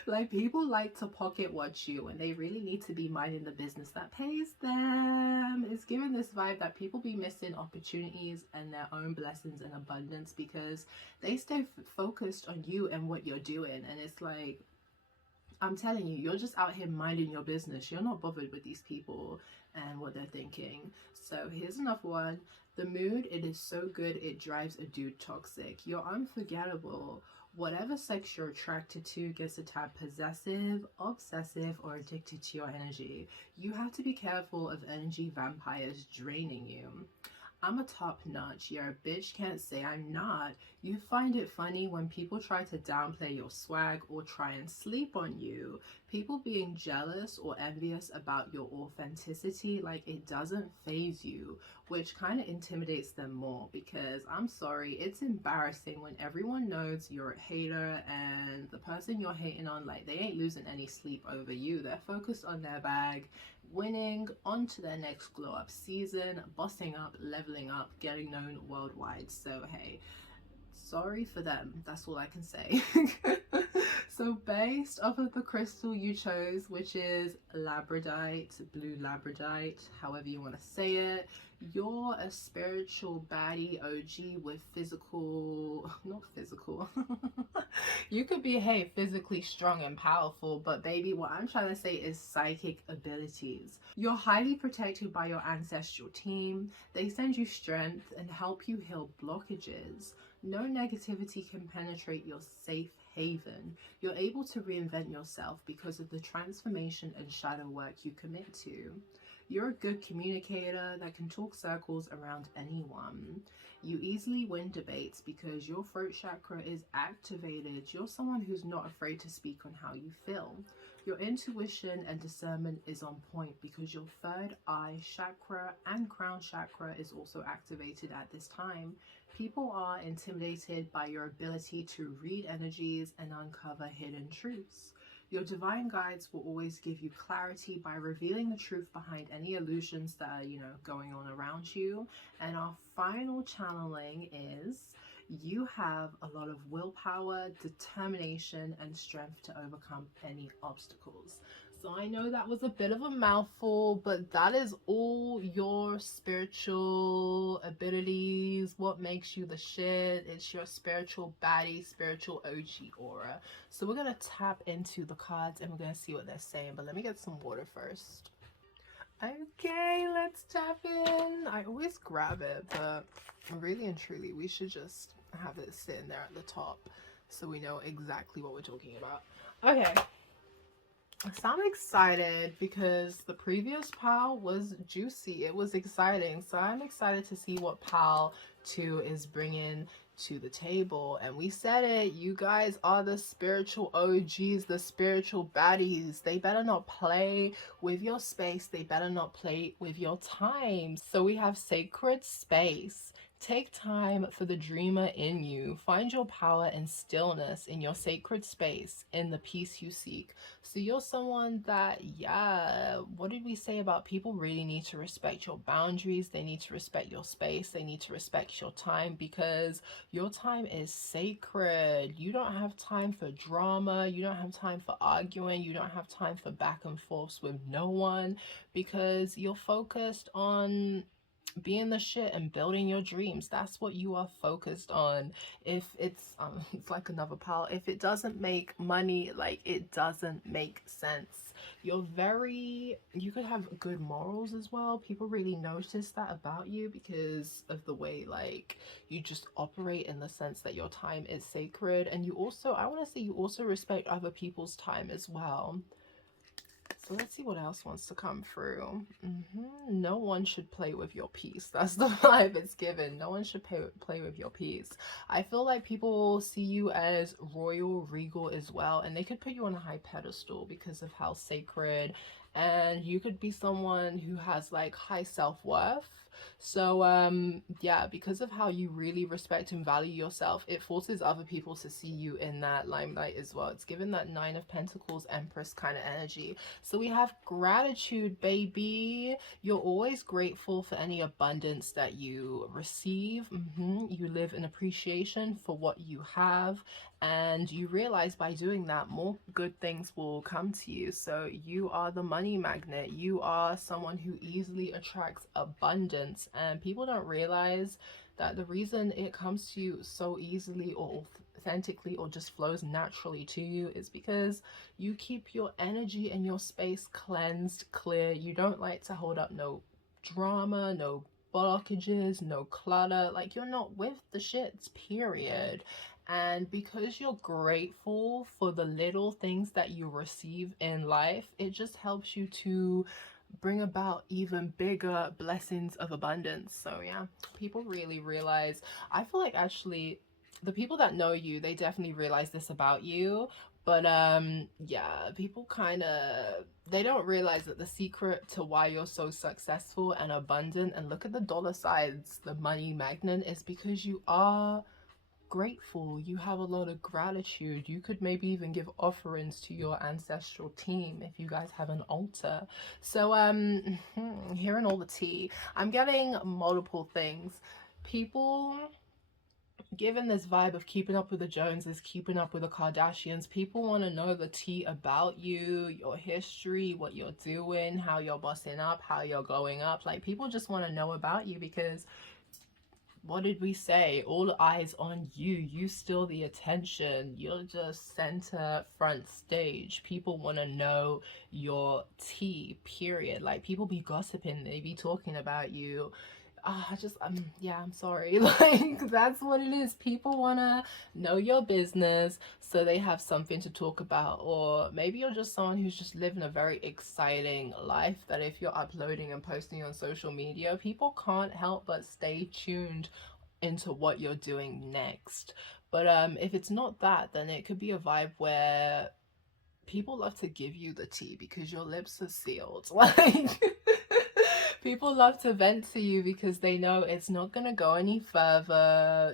Like, people like to pocket watch you when they really need to be minding the business that pays them. It's giving this vibe that people be missing opportunities and their own blessings and abundance because they stay focused on you and what you're doing. And it's like, I'm telling you, you're just out here minding your business. You're not bothered with these people and what they're thinking. So here's another one. The mood, it is so good, it drives a dude toxic. You're unforgettable. Whatever sex you're attracted to gets a tad possessive, obsessive, or addicted to your energy. You have to be careful of energy vampires draining you. I'm a top notch. Yeah, a bitch can't say I'm not. You find it funny when people try to downplay your swag or try and sleep on you. People being jealous or envious about your authenticity, like, it doesn't faze you, which kind of intimidates them more because, I'm sorry, it's embarrassing when everyone knows you're a hater and the person you're hating on, like, they ain't losing any sleep over you. They're focused on their bag, winning, on to their next glow up season, bossing up, leveling up, getting known worldwide. So hey, sorry for them, that's all I can say. So based off of the crystal you chose, which is labradorite, blue labradorite, however you want to say it, you're a spiritual baddie OG with physical, not physical, you could be, hey, physically strong and powerful, but baby, what I'm trying to say is psychic abilities. You're highly protected by your ancestral team. They send you strength and help you heal blockages. No negativity can penetrate your safe haven. You're able to reinvent yourself because of the transformation and shadow work you commit to. You're a good communicator that can talk circles around anyone. You easily win debates because your throat chakra is activated. You're someone who's not afraid to speak on how you feel. Your intuition and discernment is on point because your third eye chakra and crown chakra is also activated at this time. People are intimidated by your ability to read energies and uncover hidden truths. Your divine guides will always give you clarity by revealing the truth behind any illusions that are, going on around you. And our final channeling is you have a lot of willpower, determination, and strength to overcome any obstacles. So I know that was a bit of a mouthful, but that is all your spiritual abilities, what makes you the shit. It's your spiritual baddie, spiritual OG aura. So we're going to tap into the cards and we're going to see what they're saying, but let me get some water first. Okay, let's tap in. I always grab it, but really and truly, we should just have it sitting there at the top so we know exactly what we're talking about. Okay. So I'm excited because the previous pile was juicy. It was exciting. So I'm excited to see what pile 2 is bringing to the table. And we said it, you guys are the spiritual OGs, the spiritual baddies. They better not play with your space. They better not play with your time. So we have sacred space. Take time for the dreamer in you. Find your power and stillness in your sacred space, in the peace you seek. So you're someone that, yeah, what did we say about people really need to respect your boundaries? They need to respect your space. They need to respect your time because your time is sacred. You don't have time for drama. You don't have time for arguing. You don't have time for back and forths with no one because you're focused on being the shit and building your dreams. That's what you are focused on. If it's it's like another pile, if it doesn't make money, like, it doesn't make sense. You could have good morals as well. People really notice that about you because of the way, like, you just operate in the sense that your time is sacred. And you also, I want to say, you also respect other people's time as well. So let's see what else wants to come through. No one should play with your peace. That's the vibe it's given. No one should play with your peace. I feel like people see you as royal, regal as well. And they could put you on a high pedestal because of how sacred and you could be someone who has like high self-worth. So yeah, because of how you really respect and value yourself, it forces other people to see you in that limelight as well. It's given that Nine of Pentacles Empress kind of energy. So we have gratitude, baby. You're always grateful for any abundance that you receive. You live in appreciation for what you have, and you realize by doing that more good things will come to you. So you are the money magnet. You are someone who easily attracts abundance, and people don't realize that the reason it comes to you so easily or authentically or just flows naturally to you is because you keep your energy and your space cleansed, clear. You don't like to hold up no drama, no blockages, no clutter. Like, you're not with the shits, period. And because you're grateful for the little things that you receive in life, it just helps you to bring about even bigger blessings of abundance. So yeah, people really realize, I feel like actually the people that know you, they definitely realize this about you. But yeah, people kind of, they don't realize that the secret to why you're so successful and abundant, and look at the dollar signs, the money magnet, is because you are grateful. You have a lot of gratitude. You could maybe even give offerings to your ancestral team if you guys have an altar. So hearing all the tea, I'm getting multiple things. People, given this vibe of keeping up with the Joneses, keeping up with the Kardashians, people want to know the tea about you, your history, what you're doing, how you're bossing up, how you're going up. Like, people just want to know about you because, what did we say? All eyes on you. You steal the attention. You're just center, front stage. People want to know your tea, period. Like, people be gossiping. They be talking about you. Yeah, I'm sorry. Like, that's what it is. People want to know your business so they have something to talk about. Or maybe you're just someone who's just living a very exciting life that if you're uploading and posting on social media, people can't help but stay tuned into what you're doing next. But if it's not that, then it could be a vibe where people love to give you the tea because your lips are sealed. Like, people love to vent to you because they know it's not gonna go any further.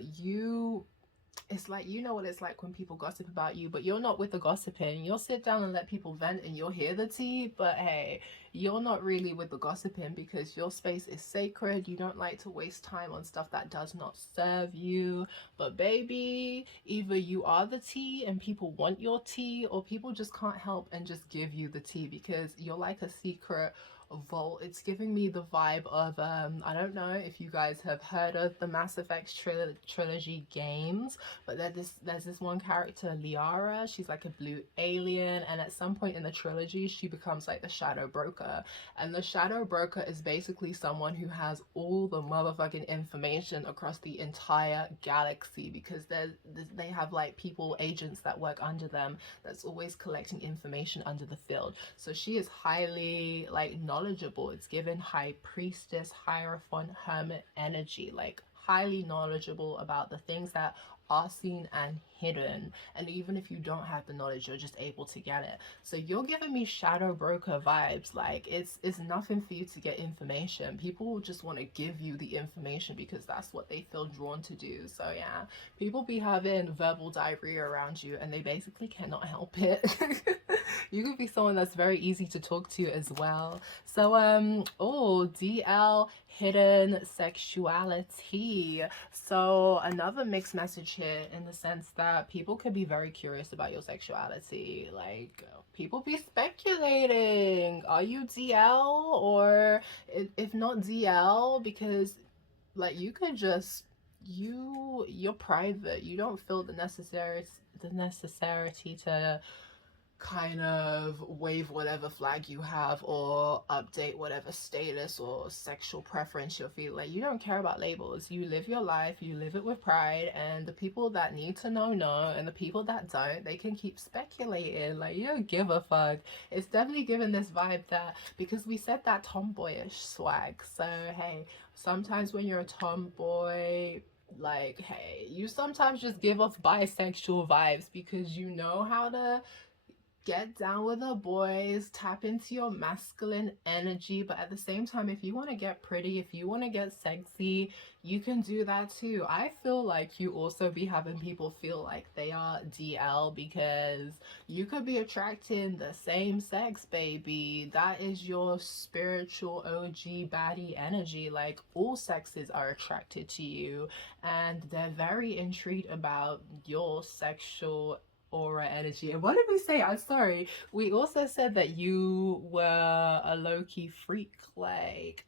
It's like, you know what it's like when people gossip about you, but you're not with the gossiping. You'll sit down and let people vent and you'll hear the tea, but hey, you're not really with the gossiping because your space is sacred. You don't like to waste time on stuff that does not serve you. But baby, either you are the tea and people want your tea, or people just can't help and just give you the tea because you're like a secret vault. It's giving me the vibe of I don't know if you guys have heard of the Mass Effect trilogy games, but there's this one character, Liara. She's like a blue alien, and at some point in the trilogy she becomes like the shadow broker, and the shadow broker is basically someone who has all the motherfucking information across the entire galaxy, because they have like people, agents that work under them, that's always collecting information under the field. So she is highly like knowledgeable. It's given high priestess, hierophant, hermit energy, like highly knowledgeable about the things that are seen and hidden, and even if you don't have the knowledge, you're just able to get it. So you're giving me shadow broker vibes. Like, it's nothing for you to get information. People will just want to give you the information because that's what they feel drawn to do. So yeah, people be having verbal diarrhea around you and they basically cannot help it. You could be someone that's very easy to talk to as well. So DL, hidden sexuality. So another mixed message here, in the sense that people could be very curious about your sexuality. Like, people be speculating, are you DL? Or if not DL, because like, you could just, you're private. You don't feel the necessity to kind of wave whatever flag you have or update whatever status or sexual preference you're feeling. Like, you don't care about labels. You live your life, you live it with pride, and the people that need to know, and the people that don't, they can keep speculating. Like, you don't give a fuck. It's definitely given this vibe that, because we said that tomboyish swag, so hey, sometimes when you're a tomboy, like, hey, you sometimes just give off bisexual vibes because you know how to get down with the boys, tap into your masculine energy. But at the same time, if you want to get pretty, if you want to get sexy, you can do that too. I feel like you also be having people feel like they are DL, because you could be attracting the same sex, baby. That is your spiritual OG baddie energy. Like, all sexes are attracted to you, and they're very intrigued about your sexual aura energy. And what did we say? I'm sorry. We also said that you were a low-key freak. Like,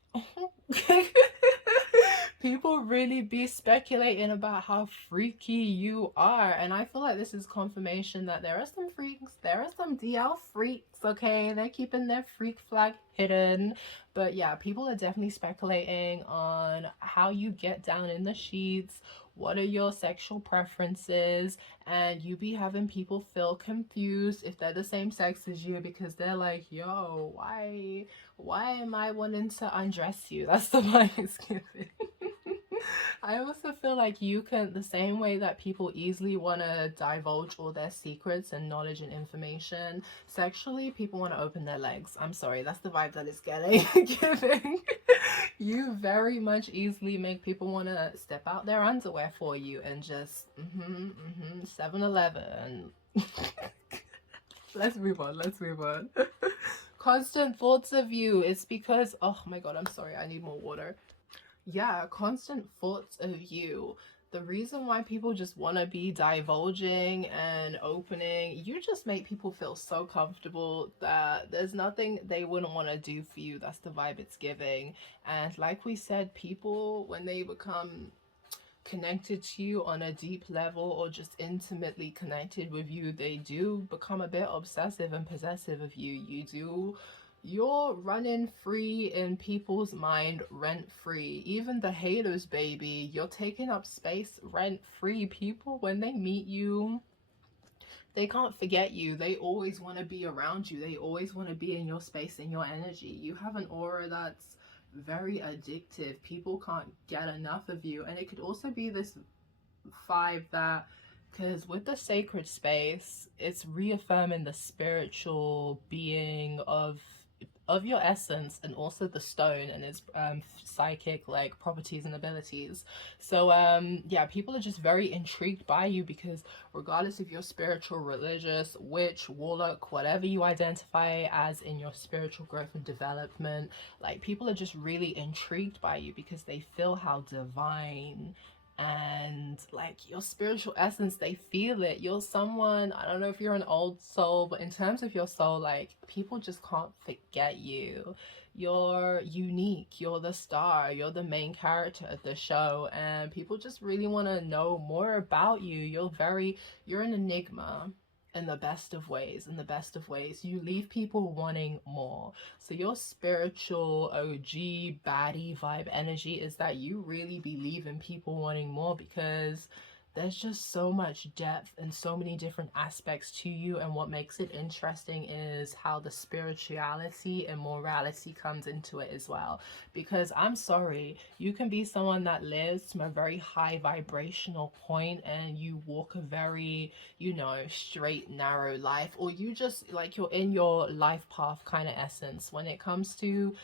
people really be speculating about how freaky you are, and I feel like this is confirmation that there are some freaks, there are some DL freaks, okay? They're keeping their freak flag hidden. But yeah, people are definitely speculating on how you get down in the sheets, what are your sexual preferences, and you be having people feel confused if they're the same sex as you, because they're like, yo, why am I wanting to undress you? That's the vibe it's giving. I also feel like you can, the same way that people easily want to divulge all their secrets and knowledge and information, sexually people want to open their legs. I'm sorry, that's the vibe that it's getting. Giving. You very much easily make people want to step out their underwear for you and just 7-Eleven. Let's move on. Constant thoughts of you. It's because, oh my god, I'm sorry, I need more water. Yeah, constant thoughts of you. The reason why people just want to be divulging and opening, you just make people feel so comfortable that there's nothing they wouldn't want to do for you. That's the vibe it's giving. And like we said, people, when they become connected to you on a deep level, or just intimately connected with you, they do become a bit obsessive and possessive of you. You're running free in people's mind, rent free. Even the haters, baby, you're taking up space rent free. People, when they meet you, they can't forget you. They always want to be around you. They always want to be in your space, in your energy. You have an aura that's very addictive. People can't get enough of you. And it could also be this vibe that, because with the sacred space, it's reaffirming the spiritual being of your essence, and also the stone and its psychic like properties and abilities. So yeah, people are just very intrigued by you, because regardless if you're spiritual, religious, witch, warlock, whatever you identify as in your spiritual growth and development, like, people are just really intrigued by you because they feel how divine and like your spiritual essence, they feel it. You're someone, I don't know if you're an old soul, but in terms of your soul, like, people just can't forget you. You're unique, you're the star, you're the main character of the show, and people just really want to know more about you. You're an enigma in the best of ways. You leave people wanting more. So your spiritual OG baddie vibe energy is that you really believe in people wanting more, because there's just so much depth and so many different aspects to you. And what makes it interesting is how the spirituality and morality comes into it as well. Because I'm sorry, you can be someone that lives from a very high vibrational point and you walk a very, you know, straight, narrow life, or you just like, you're in your life path kind of essence. When it comes to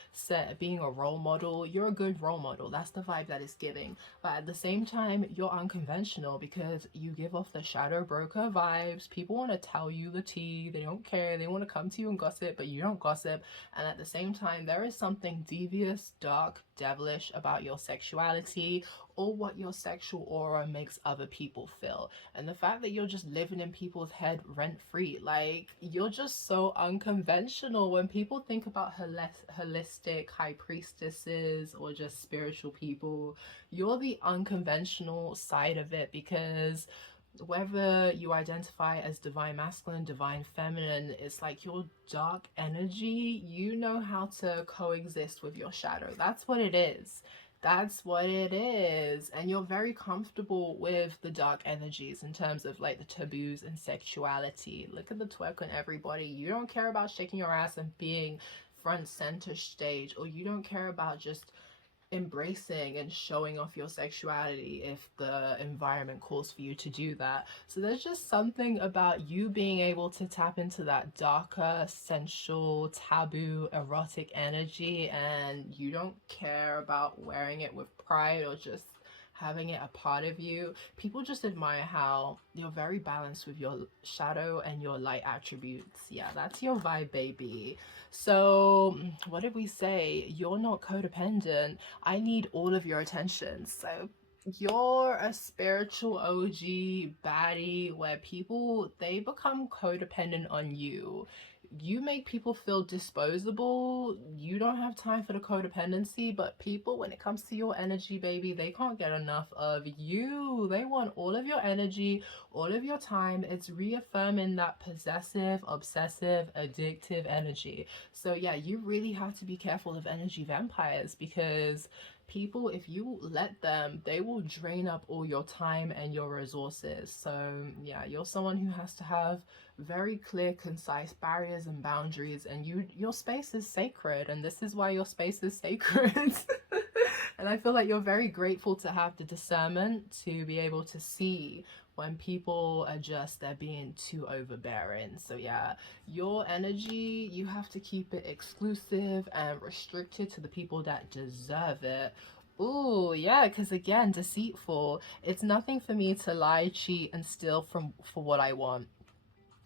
being a role model, you're a good role model. That's the vibe that it's giving. But at the same time, you're unconventional, because you give off the shadow broker vibes. People want to tell you the tea. They don't care. They want to come to you and gossip, but you don't gossip. And at the same time, there is something devious, dark, devilish about your sexuality, or what your sexual aura makes other people feel. And the fact that you're just living in people's head rent free, like, you're just so unconventional. When people think about holistic high priestesses or just spiritual people, you're the unconventional side of it, because whether you identify as divine masculine, divine feminine, it's like your dark energy, you know how to coexist with your shadow. That's what it is. And you're very comfortable with the dark energies in terms of like the taboos and sexuality. Look at the twerk on everybody. You don't care about shaking your ass and being front center stage, or you don't care about just embracing and showing off your sexuality if the environment calls for you to do that. So there's just something about you being able to tap into that darker, sensual, taboo, erotic energy, and you don't care about wearing it with pride or just having it a part of you. People just admire how you're very balanced with your shadow and your light attributes. Yeah, that's your vibe, baby. So what did we say? You're not codependent. I need all of your attention. So you're a spiritual OG baddie where people, they become codependent on you. You make people feel disposable. You don't have time for the codependency, but people, when it comes to your energy, baby, they can't get enough of you. They want all of your energy, all of your time. It's reaffirming that possessive, obsessive, addictive energy. So yeah, you really have to be careful of energy vampires, because people, if you let them, they will drain up all your time and your resources. So yeah, you're someone who has to have very clear, concise barriers and boundaries, and your space is sacred, and this is why your space is sacred. And I feel like you're very grateful to have the discernment to be able to see when people are just, they're being too overbearing. So yeah, your energy, you have to keep it exclusive and restricted to the people that deserve it. Oh yeah, because again, deceitful, it's nothing for me to lie, cheat, and steal from for what I want.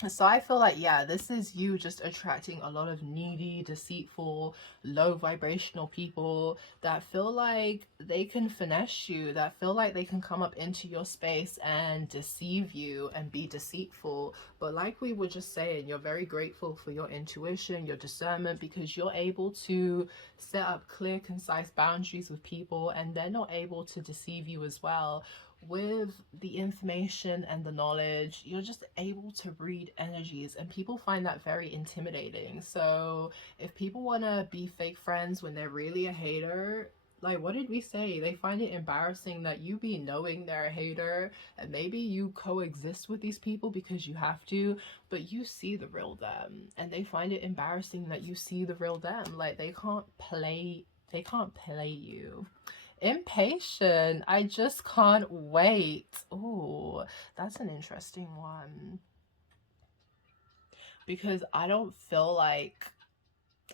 So I feel like, yeah, this is you just attracting a lot of needy, deceitful, low vibrational people that feel like they can finesse you, that feel like they can come up into your space and deceive you and be deceitful. But like we were just saying, you're very grateful for your intuition, your discernment, because you're able to set up clear, concise boundaries with people, and they're not able to deceive you as well. With the information and the knowledge, you're just able to read energies, and people find that very intimidating. So if people want to be fake friends when they're really a hater, like what did we say? They find it embarrassing that you be knowing they're a hater, and maybe you coexist with these people because you have to, but you see the real them, and they find it embarrassing that you see the real them. Like they can't play you. Impatient. I just can't wait. Oh, that's an interesting one. Because I don't feel like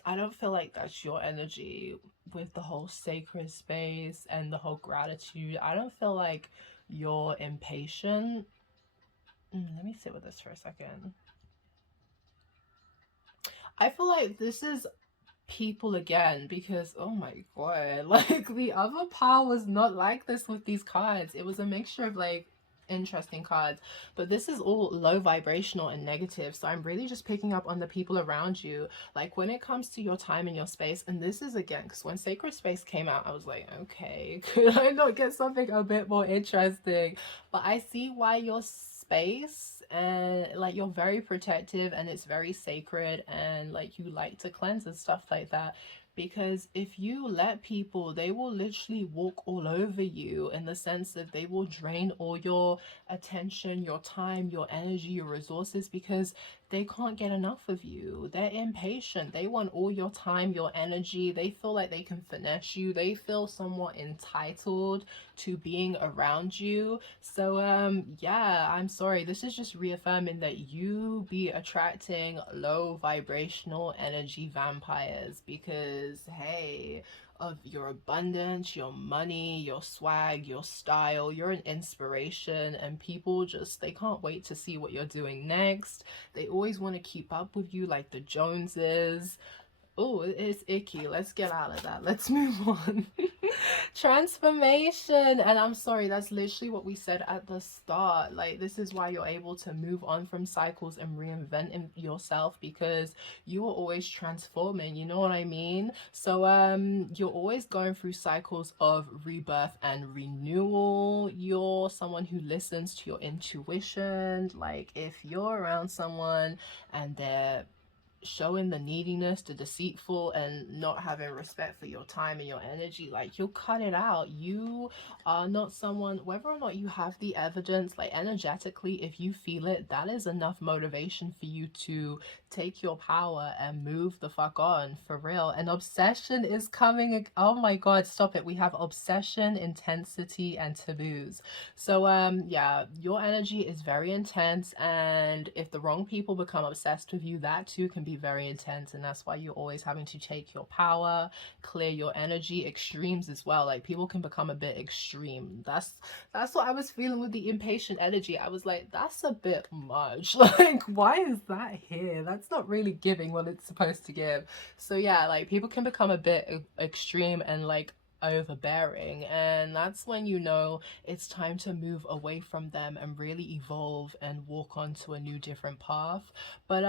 that's your energy with the whole sacred space and the whole gratitude. I don't feel like you're impatient. Let me sit with this for a second. I feel like this is people again, because oh my god, like the other pile was not like this with these cards. It was a mixture of like interesting cards, but this is all low vibrational and negative. So I'm really just picking up on the people around you, like when it comes to your time and your space. And this is again, because when sacred space came out, I was like, okay, could I not get something a bit more interesting? But I see why your space, and like you're very protective and it's very sacred, and like you like to cleanse and stuff like that. Because if you let people, they will literally walk all over you, in the sense that they will drain all your attention, your time, your energy, your resources, because they can't get enough of you. They're impatient. They want all your time, your energy. They feel like they can finesse you. They feel somewhat entitled to being around you. So yeah, I'm sorry, this is just reaffirming that you be attracting low vibrational energy vampires, because hey, of your abundance, your money, your swag, your style, you're an inspiration, and people just, they can't wait to see what you're doing next. They always want to keep up with you, like the Joneses. Oh, it's icky. Let's get out of that. Let's move on. Transformation. And I'm sorry, that's literally what we said at the start. Like, this is why you're able to move on from cycles and reinvent yourself, because you are always transforming. You know what I mean? So you're always going through cycles of rebirth and renewal. You're someone who listens to your intuition. Like, if you're around someone and they're showing the neediness, the deceitful, and not having respect for your time and your energy, like you'll cut it out. You are not someone, whether or not you have the evidence, like energetically, if you feel it, that is enough motivation for you to take your power and move the fuck on, for real. And obsession is coming. Oh my god, stop it. We have obsession, intensity, and taboos. So yeah, your energy is very intense, and if the wrong people become obsessed with you, that too can be very intense. And that's why you're always having to take your power, clear your energy. Extremes as well, like people can become a bit extreme. That's what I was feeling with the impatient energy. I was like, that's a bit much. Like, why is that here? That's not really giving what it's supposed to give. So yeah, like people can become a bit extreme and like overbearing, and that's when you know it's time to move away from them and really evolve and walk onto a new different path. But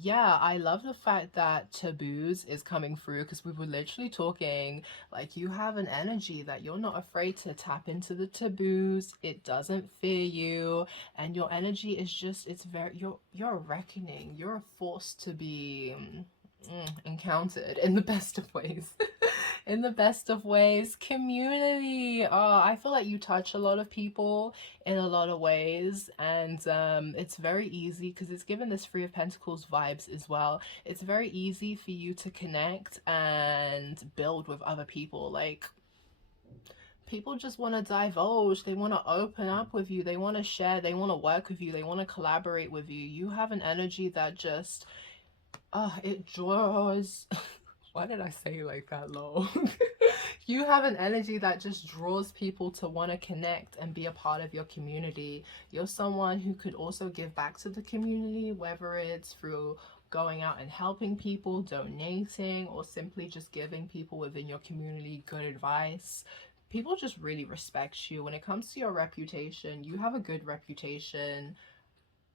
yeah, I love the fact that taboos is coming through, because we were literally talking like you have an energy that you're not afraid to tap into the taboos. It doesn't fear you, and your energy is just, it's very, you're a reckoning, you're a force to be encountered in the best of ways. In the best of ways. Community, oh, I feel like you touch a lot of people in a lot of ways, and it's very easy because it's given this Three of Pentacles vibes as well. It's very easy for you to connect and build with other people. Like, people just want to divulge, they want to open up with you, they want to share, they want to work with you, they want to collaborate with you. You have an energy that just it draws why did I say like that, lol? You have an energy that just draws people to want to connect and be a part of your community. You're someone who could also give back to the community, whether it's through going out and helping people, donating, or simply just giving people within your community good advice. People just really respect you. When it comes to your reputation, you have a good reputation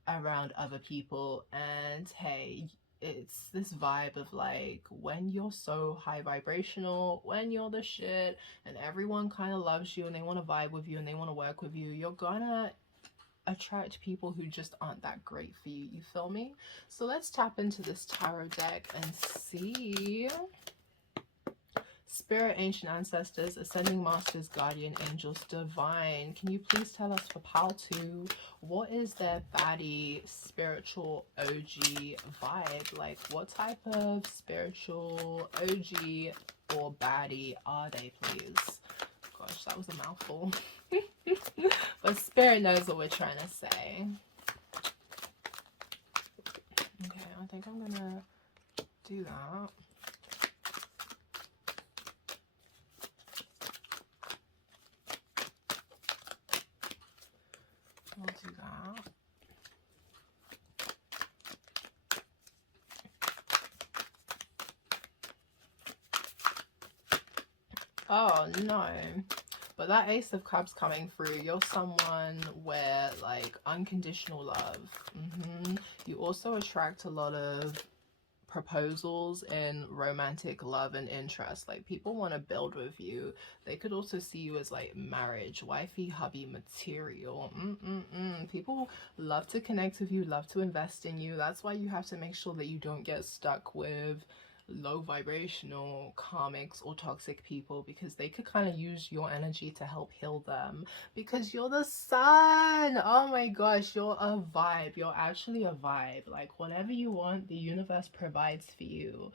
around other people, and hey, it's this vibe of like, when you're so high vibrational, when you're the shit, and everyone kind of loves you and they want to vibe with you and they want to work with you, you're gonna attract people who just aren't that great for you. You feel me? So let's tap into this tarot deck and see. Spirit, ancient ancestors, ascending masters, guardian angels, divine, can you please tell us for pile 2, what is their baddie spiritual OG vibe? Like, what type of spiritual OG or baddie are they, please? Gosh, that was a mouthful. But Spirit knows what we're trying to say. Okay, I think I'm gonna do that. I'll do that. Oh no. But that Ace of Cups coming through, you're someone where like unconditional love. You also attract a lot of proposals in romantic love and interest. Like, people want to build with you. They could also see you as like marriage, wifey, hubby material. People love to connect with you, love to invest in you. That's why you have to make sure that you don't get stuck with low vibrational karmics or toxic people, because they could kind of use your energy to help heal them, because you're the sun. Oh my gosh, you're a vibe. You're actually a vibe. Like, whatever you want, the universe provides for you.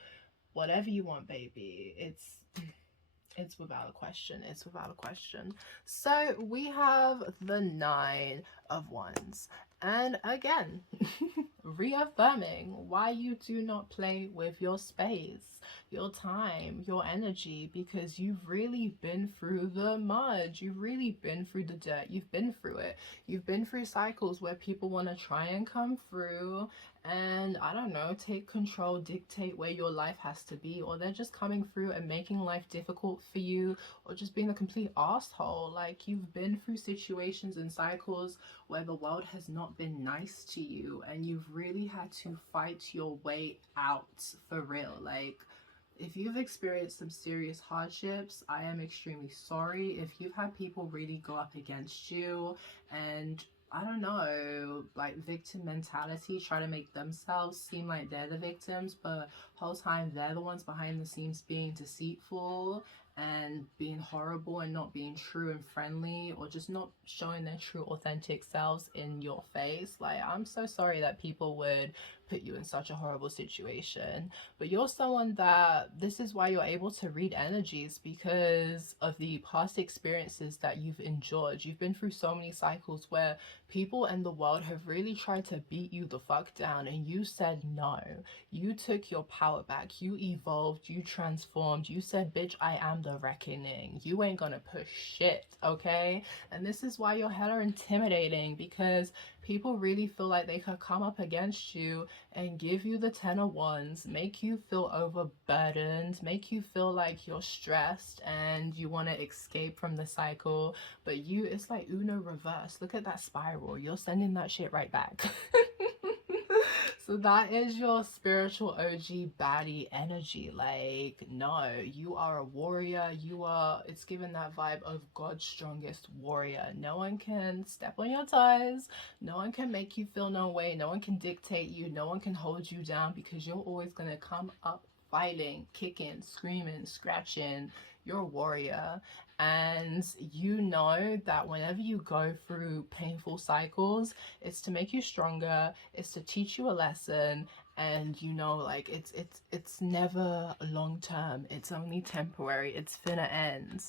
Whatever you want, baby. It's without a question. It's without a question. So we have the Nine of Wands, and again, reaffirming why you do not play with your space, your time, your energy, because you've really been through the mud. You've really been through the dirt. You've been through it. You've been through cycles where people want to try and come through and, I don't know, take control, dictate where your life has to be, or they're just coming through and making life difficult for you, or just being a complete asshole. Like, you've been through situations and cycles where the world has not been nice to you, and you've really had to fight your way out, for real. Like, if you've experienced some serious hardships, I am extremely sorry. If you've had people really go up against you and I don't know, like victim mentality, try to make themselves seem like they're the victims, but whole time they're the ones behind the scenes being deceitful and being horrible and not being true and friendly, or just not showing their true authentic selves in your face. Like, I'm so sorry that people would put you in such a horrible situation, but you're someone that, this is why you're able to read energies, because of the past experiences that you've endured. You've been through so many cycles where people in the world have really tried to beat you the fuck down, and you said no. You took your power back. You evolved. You transformed. You said, bitch, I am the reckoning. You ain't gonna push shit, okay? And this is why you're hella intimidating, because people really feel like they could come up against you and give you the 10 of Wands, make you feel overburdened, make you feel like you're stressed and you want to escape from the cycle. But you, it's like Uno reverse. Look at that spiral. You're sending that shit right back. So that is your spiritual OG baddie energy. Like, no, you are a warrior. You are, it's given that vibe of God's strongest warrior. No one can step on your toes. No one can make you feel no way. No one can dictate you. No one can hold you down, because you're always going to come up fighting, kicking, screaming, scratching. You're a warrior. And you know that whenever you go through painful cycles, it's to make you stronger, it's to teach you a lesson. And you know, like, it's never long term, it's only temporary, it's finna end.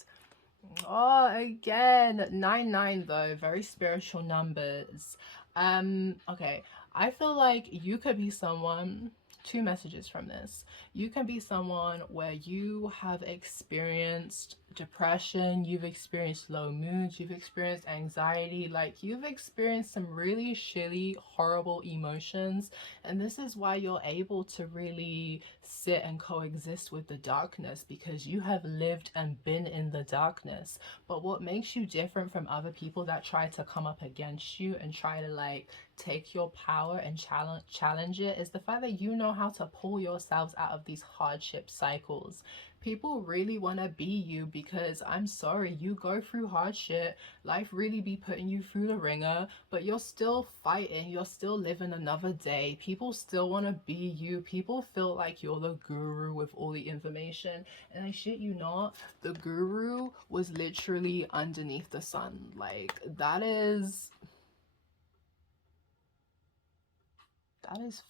Oh, again, 9 though, very spiritual numbers. Okay, I feel like you could be someone, two messages from this. You can be someone where you have experienced depression, you've experienced low moods, you've experienced anxiety, like you've experienced some really shitty, horrible emotions. And this is why you're able to really sit and coexist with the darkness, because you have lived and been in the darkness. But what makes you different from other people that try to come up against you and try to like take your power and challenge it is the fact that you know how to pull yourselves out of these hardship cycles. People really want to be you, because I'm sorry, you go through hardship, life really be putting you through the ringer, but you're still fighting, you're still living another day. People still want to be you. People feel like you're the guru with all the information, and I shit you not, the guru was literally underneath the sun. Like, that is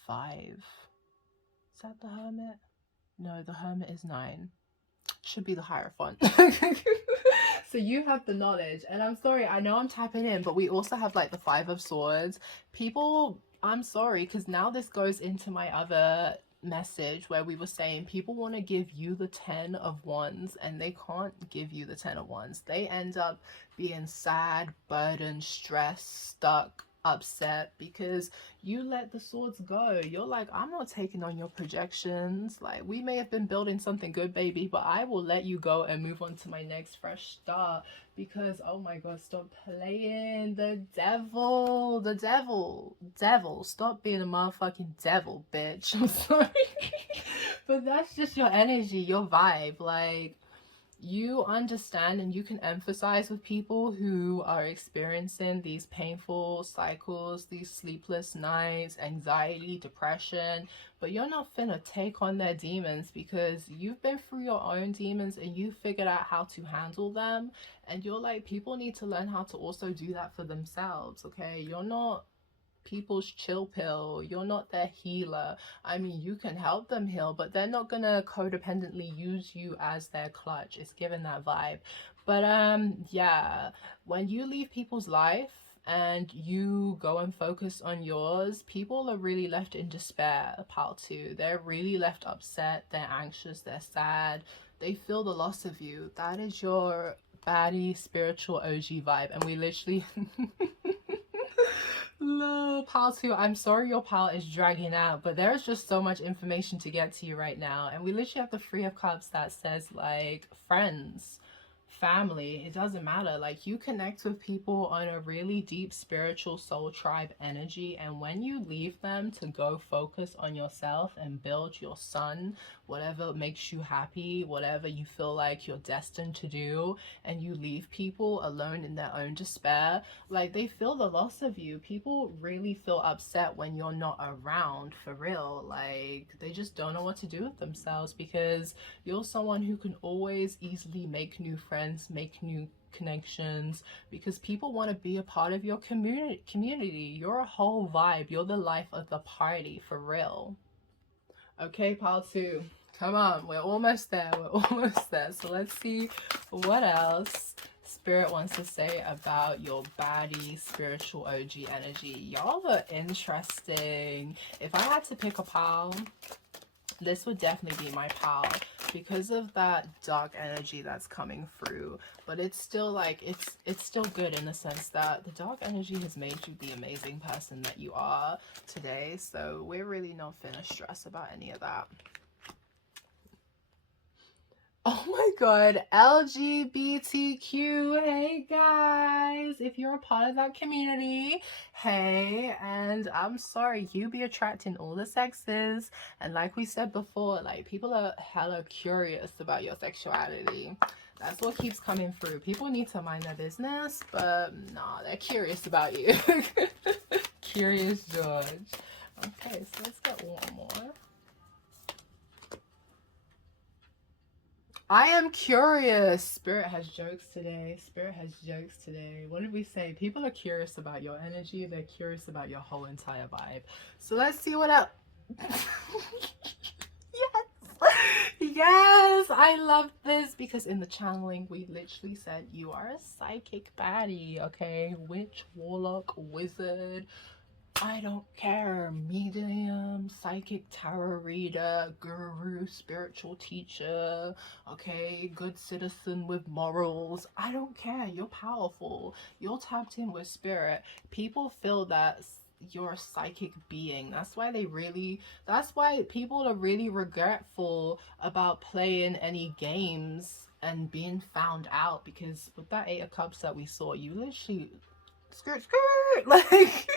5. Is that the Hermit? No, the Hermit is 9. Should be the Hierophant. So you have the knowledge, and I'm sorry, I know I'm tapping in, but we also have like the 5 of Swords. People, I'm sorry, because now this goes into my other message where we were saying people want to give you the 10 of Wands and they can't give you the 10 of Wands. They end up being sad, burdened, stressed, stuck, upset, because you let the swords go. You're like, I'm not taking on your projections. Like, we may have been building something good, baby, but I will let you go and move on to my next fresh start. Because, oh my god, stop playing the devil. The devil, stop being a motherfucking devil, bitch. I'm sorry. But that's just your energy, your vibe. Like, you understand and you can emphasize with people who are experiencing these painful cycles, these sleepless nights, anxiety, depression, but you're not finna take on their demons, because you've been through your own demons and you figured out how to handle them. And you're like, people need to learn how to also do that for themselves, okay? You're not people's chill pill, you're not their healer. I mean, you can help them heal, but they're not gonna codependently use you as their clutch. It's given that vibe. But yeah, when you leave people's life and you go and focus on yours, people are really left in despair, pal too. They're really left upset, they're anxious, they're sad, they feel the loss of you. That is your baddie spiritual OG vibe. And we literally no, pal 2, I'm sorry your pal is dragging out, but there's just so much information to get to you right now. And we literally have the 3 of Cups that says, like, friends. family, it doesn't matter. Like, you connect with people on a really deep spiritual soul tribe energy, and when you leave them to go focus on yourself and build your sun, whatever makes you happy, whatever you feel like you're destined to do, and you leave people alone in their own despair, like, they feel the loss of you. People really feel upset when you're not around, for real. Like, they just don't know what to do with themselves, because you're someone who can always easily make new friends, make new connections, because people want to be a part of your community. You're a whole vibe. You're the life of the party, for real. Okay, pile 2. Come on, we're almost there. We're almost there. So let's see what else Spirit wants to say about your baddie spiritual OG energy. Y'all are interesting. If I had to pick a pile, this would definitely be my pal, because of that dark energy that's coming through. But it's still like, it's still good in the sense that the dark energy has made you the amazing person that you are today. So we're really not finna stress about any of that. Oh my god, LGBTQ. Hey guys, if you're a part of that community, hey. And I'm sorry, you be attracting all the sexes, and like we said before, like, people are hella curious about your sexuality. That's what keeps coming through. People need to mind their business, but nah, they're curious about you. Curious George. Okay, so let's get one more. I am curious. Spirit has jokes today. Spirit has jokes today. What did we say? People are curious about your energy. They're curious about your whole entire vibe. So let's see what else. Yes. Yes. I love this, because in the channeling, we literally said you are a psychic baddie. Okay. Witch, warlock, wizard, I don't care, medium, psychic tarot reader, guru, spiritual teacher, okay, good citizen with morals. I don't care. You're powerful. You're tapped in with spirit. People feel that you're a psychic being. That's why people are really regretful about playing any games and being found out, because with that 8 of Cups that we saw, you literally skirt like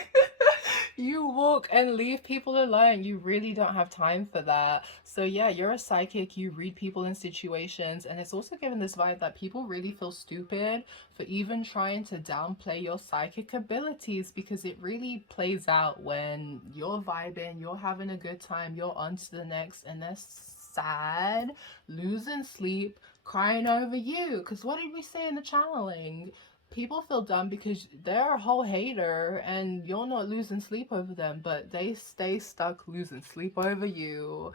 you walk and leave people alone. You really don't have time for that. So yeah, you're a psychic. You read people in situations, and it's also given this vibe that people really feel stupid for even trying to downplay your psychic abilities, because it really plays out when you're vibing, you're having a good time, you're on to the next, and they're sad, losing sleep, crying over you. Because what did we say in the channeling? People feel dumb because they're a whole hater and you're not losing sleep over them, but they stay stuck losing sleep over you.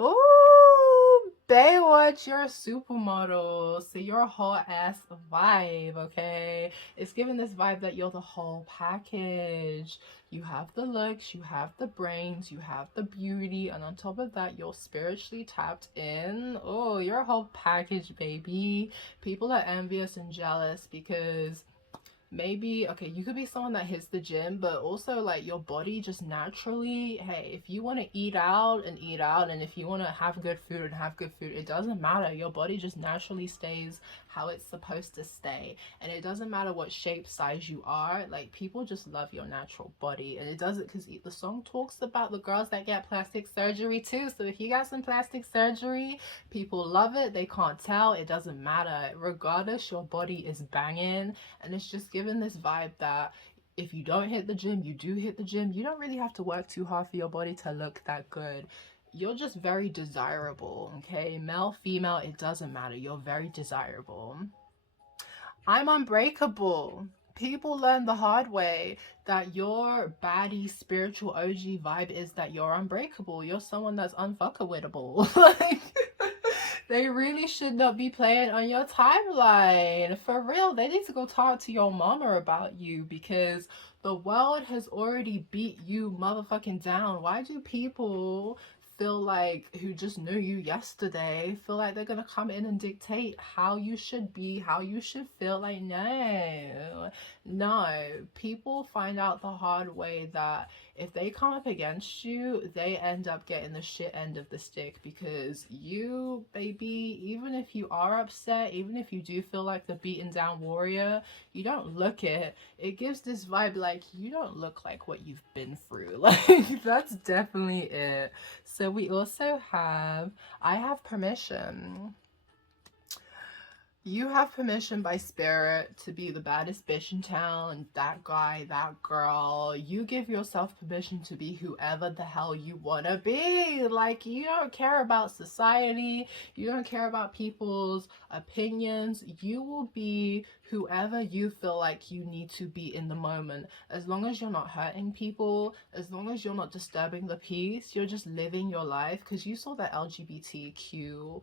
Ooh, Baywatch, you're a supermodel, so you're a whole ass vibe, okay? It's giving this vibe that you're the whole package. You have the looks, you have the brains, you have the beauty, and on top of that, you're spiritually tapped in. Oh, you're a whole package, baby. People are envious and jealous because maybe, okay, you could be someone that hits the gym, but also like your body just naturally, hey, if you want to eat out and eat out, and if you want to have good food and have good food, it doesn't matter. Your body just naturally stays how it's supposed to stay, and it doesn't matter what shape, size you are. Like, people just love your natural body, and it doesn't, because the song talks about the girls that get plastic surgery too. So if you got some plastic surgery, people love it. They can't tell. It doesn't matter. Regardless, your body is banging, and it's just given this vibe that if you don't hit the gym, you do hit the gym. You don't really have to work too hard for your body to look that good. You're just very desirable, okay? Male, female, it doesn't matter. You're very desirable. I'm unbreakable. People learn the hard way that your baddie spiritual OG vibe is that you're unbreakable. You're someone that's unfuckable. Like, they really should not be playing on your timeline. For real, they need to go talk to your mama about you, because the world has already beat you motherfucking down. Why do people feel like, who just knew you yesterday, feel like they're gonna come in and dictate how you should be, how you should feel? Like, no. People find out the hard way that if they come up against you, they end up getting the shit end of the stick, because you, baby, even if you are upset, even if you do feel like the beaten down warrior, you don't look it. It gives this vibe like you don't look like what you've been through. Like, that's definitely it. So we also have, I have permission. You have permission by spirit to be the baddest bitch in town, that guy, that girl. You give yourself permission to be whoever the hell you want to be. Like, you don't care about society. You don't care about people's opinions. You will be whoever you feel like you need to be in the moment. As long as you're not hurting people, as long as you're not disturbing the peace, you're just living your life. Because you saw that LGBTQ,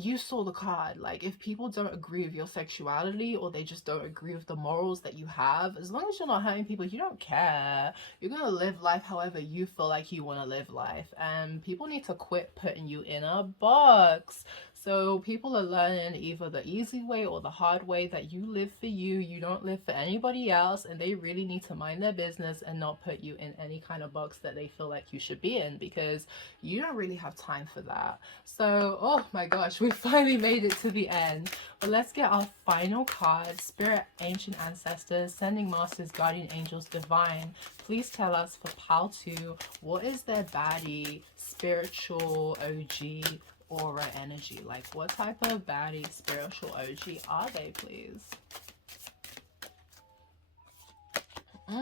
you saw the card. Like, if people don't agree with your sexuality, or they just don't agree with the morals that you have, as long as you're not hurting people, you don't care. You're gonna live life however you feel like you want to live life, and people need to quit putting you in a box. So people are learning either the easy way or the hard way, that you live for you, you don't live for anybody else, and they really need to mind their business and not put you in any kind of box that they feel like you should be in, because you don't really have time for that. So, oh my gosh, we finally made it to the end. But let's get our final card. Spirit, ancient ancestors, sending masters, guardian angels, divine. Please tell us for pile 2, what is their baddie, spiritual OG, aura energy? Like, what type of baddie, spiritual OG are they, please?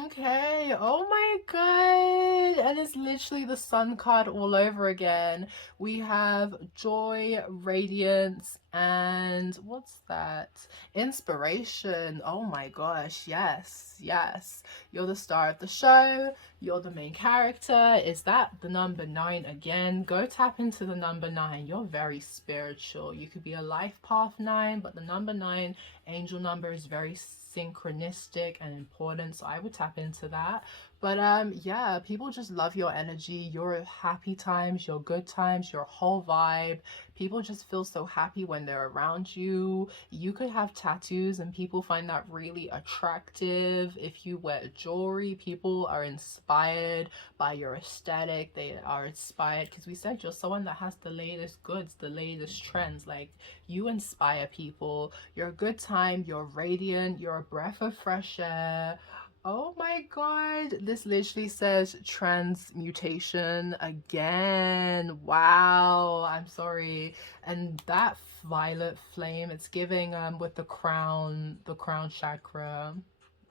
Okay, oh my god, and it's literally the sun card all over again. We have joy, radiance, and what's that? Inspiration. Oh my gosh, yes, yes. You're the star of the show, you're the main character. Is that the number 9 again? Go tap into the number 9. You're very spiritual. You could be a life path 9, but the number 9 angel number is very synchronistic and important, so I would tap into that. But yeah, people just love your energy, your happy times, your good times, your whole vibe. People just feel so happy when they're around you. You could have tattoos and people find that really attractive. If you wear jewelry, people are inspired by your aesthetic. They are inspired because we said you're someone that has the latest goods, the latest trends. Like, you inspire people. You're a good time, you're radiant, you're a breath of fresh air. Oh my god, this literally says transmutation again. Wow, I'm sorry. And that violet flame, it's giving with the crown chakra,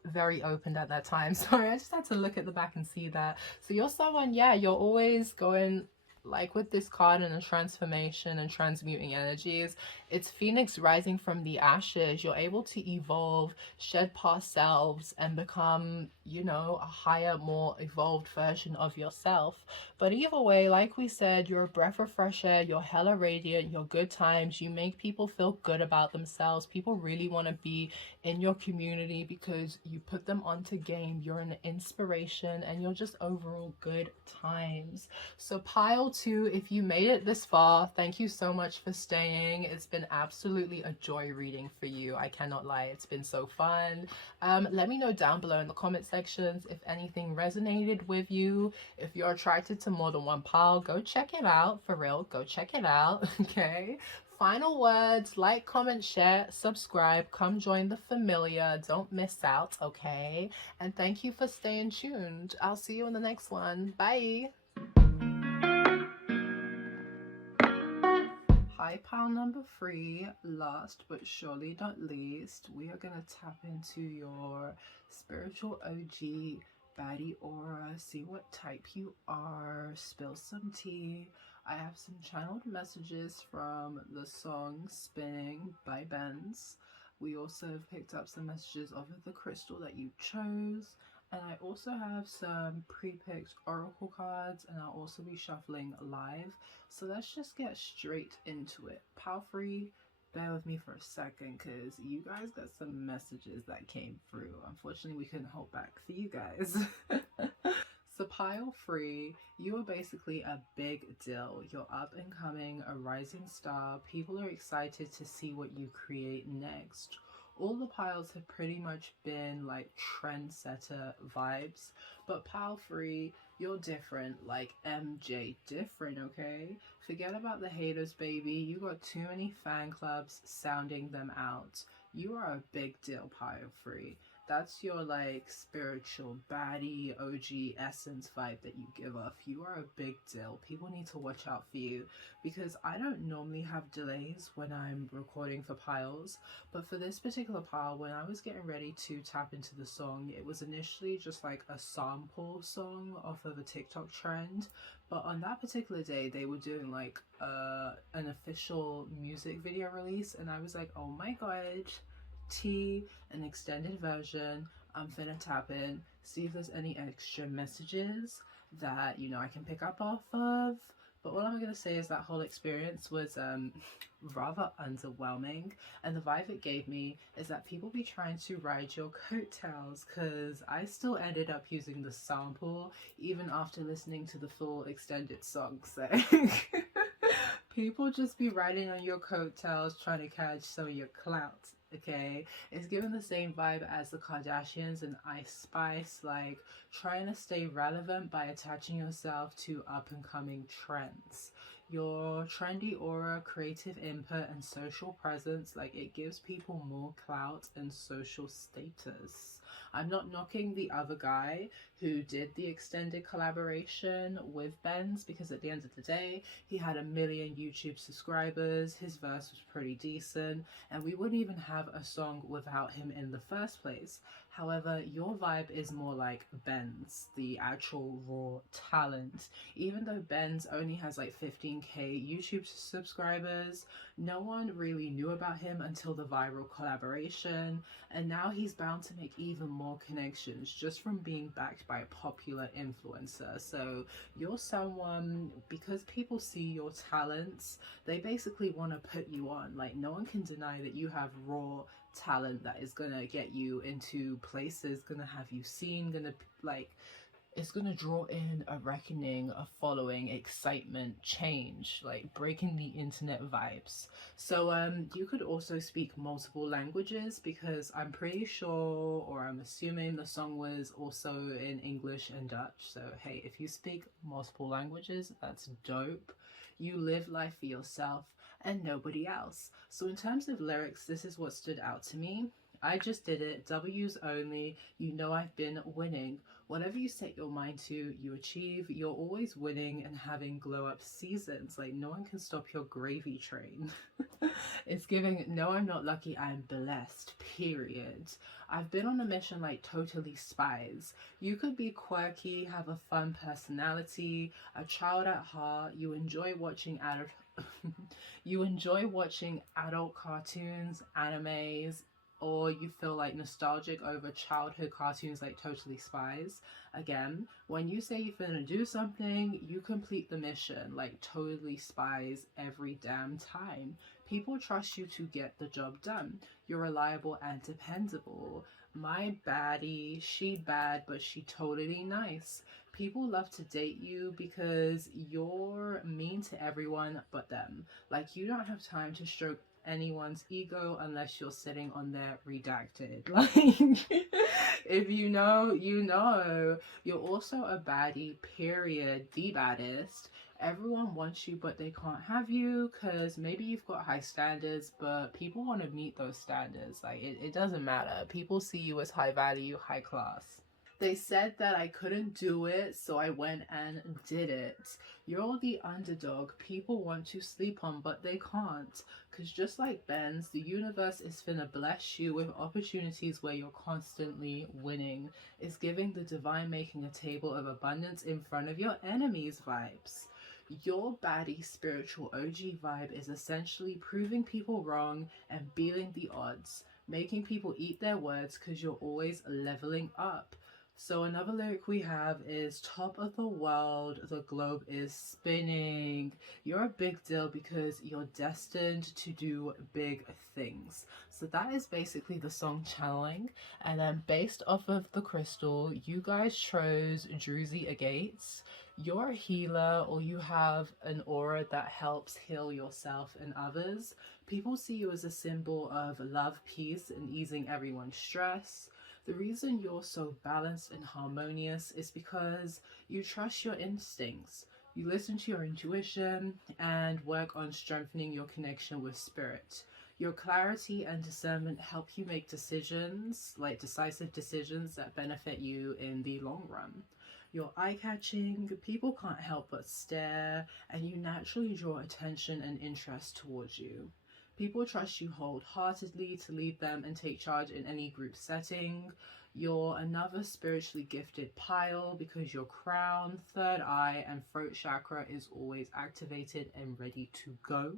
very opened at that time. Sorry, I just had to look at the back and see that. So you're someone, yeah, you're always going, like with this card and the transformation and transmuting energies, it's phoenix rising from the ashes. You're able to evolve, shed past selves, and become, you know, a higher, more evolved version of yourself. But either way, like we said, you're a breath of fresh air, you're hella radiant, you're good times, you make people feel good about themselves. People really want to be in your community because you put them onto game, you're an inspiration, and you're just overall good times. So pile 2, if you made it this far, thank you so much for staying. It's been absolutely a joy reading for you. I cannot lie, it's been so fun. Let me know down below in the comment sections if anything resonated with you. If you're attracted to more than one pile, go check it out. For real, go check it out. Okay, final words: like, comment, share, subscribe, come join the familiar, don't miss out. Okay, and thank you for staying tuned. I'll see you in the next one. Bye. Hi, pile number 3. Last but surely not least, we are going to tap into your spiritual OG baddie aura, see what type you are, spill some tea. I have some channeled messages from the song Spinning by BeFr. We also have picked up some messages of the crystal that you chose. And I also have some pre-picked oracle cards, and I'll also be shuffling live. So let's just get straight into it. Pile free, bear with me for a second because you guys got some messages that came through. Unfortunately, we couldn't hold back for you guys. So pile free, you are basically a big deal. You're up and coming, a rising star. People are excited to see what you create next. all the piles have pretty much been like trendsetter vibes, but pile 3, you're different, like MJ different, okay? Forget about the haters, baby. You got too many fan clubs sounding them out. You are a big deal, pile 3. That's your like spiritual baddie OG essence vibe that you give off. You are a big deal. People need to watch out for you, because I don't normally have delays when I'm recording for piles, but for this particular pile, when I was getting ready to tap into the song, it was initially just like a sample song off of a TikTok trend, but on that particular day they were doing like an official music video release, and I was like, oh my god, an extended version. I'm finna tap in, see if there's any extra messages that, you know, I can pick up off of. But all I'm gonna say is that whole experience was rather underwhelming, and the vibe it gave me is that people be trying to ride your coattails, because I still ended up using the sample even after listening to the full extended song. So people just be riding on your coattails trying to catch some of your clout. Okay, it's given the same vibe as the Kardashians and Ice Spice, like trying to stay relevant by attaching yourself to up and coming trends. Your trendy aura, creative input, and social presence, like it gives people more clout and social status. I'm not knocking the other guy who did the extended collaboration with Benz, because at the end of the day, he had 1 million YouTube subscribers, his verse was pretty decent, and we wouldn't even have a song without him in the first place. However, your vibe is more like Benz, the actual raw talent. Even though Benz only has like 15k YouTube subscribers, no one really knew about him until the viral collaboration, and now he's bound to make even more connections just from being backed by a popular influencer. So you're someone, because people see your talents, they basically want to put you on. Like, no one can deny that you have raw talent that is gonna get you into places, gonna have you seen, gonna like, it's gonna draw in a reckoning, a following, excitement, change, like breaking the internet vibes. So you could also speak multiple languages, because I'm pretty sure, or I'm assuming, the song was also in English and Dutch. So hey, if you speak multiple languages, that's dope. You live life for yourself and nobody else. So in terms of lyrics, this is what stood out to me. I just did it, W's only, you know I've been winning. Whatever you set your mind to, you achieve. You're always winning and having glow up seasons. Like, no one can stop your gravy train. It's giving, no, I'm not lucky, I'm blessed, period. I've been on a mission like totally spies. You could be quirky, have a fun personality, a child at heart. You enjoy watching you enjoy watching adult cartoons, animes, or you feel like nostalgic over childhood cartoons like Totally Spies. Again, when you say you're gonna do something, you complete the mission like Totally Spies every damn time. People trust you to get the job done. You're reliable and dependable. My baddie, she bad, but she totally nice. People love to date you because you're mean to everyone but them. Like, you don't have time to stroke anyone's ego unless you're sitting on their redacted. Like, if you know, you know. You're also a baddie, period, the baddest. Everyone wants you, but they can't have you because maybe you've got high standards, but people want to meet those standards. Like, it doesn't matter. People see you as high value, high class. They said that I couldn't do it, so I went and did it. You're the underdog people want to sleep on, but they can't. Because just like Ben's, the universe is finna bless you with opportunities where you're constantly winning. It's giving the divine making a table of abundance in front of your enemies vibes. Your baddie spiritual OG vibe is essentially proving people wrong and beating the odds, making people eat their words because you're always leveling up. So another lyric we have is top of the world, the globe is spinning. You're a big deal because you're destined to do big things. So that is basically the song channeling. And then based off of the crystal, you guys chose ℓ𝕤𝕕. You're a healer, or you have an aura that helps heal yourself and others. People see you as a symbol of love, peace, and easing everyone's stress. The reason you're so balanced and harmonious is because you trust your instincts. You listen to your intuition and work on strengthening your connection with spirit. Your clarity and discernment help you make decisions, like decisive decisions that benefit you in the long run. You're eye-catching, people can't help but stare, and you naturally draw attention and interest towards you. People trust you wholeheartedly to lead them and take charge in any group setting. You're another spiritually gifted pile because your crown, third eye, and throat chakra is always activated and ready to go.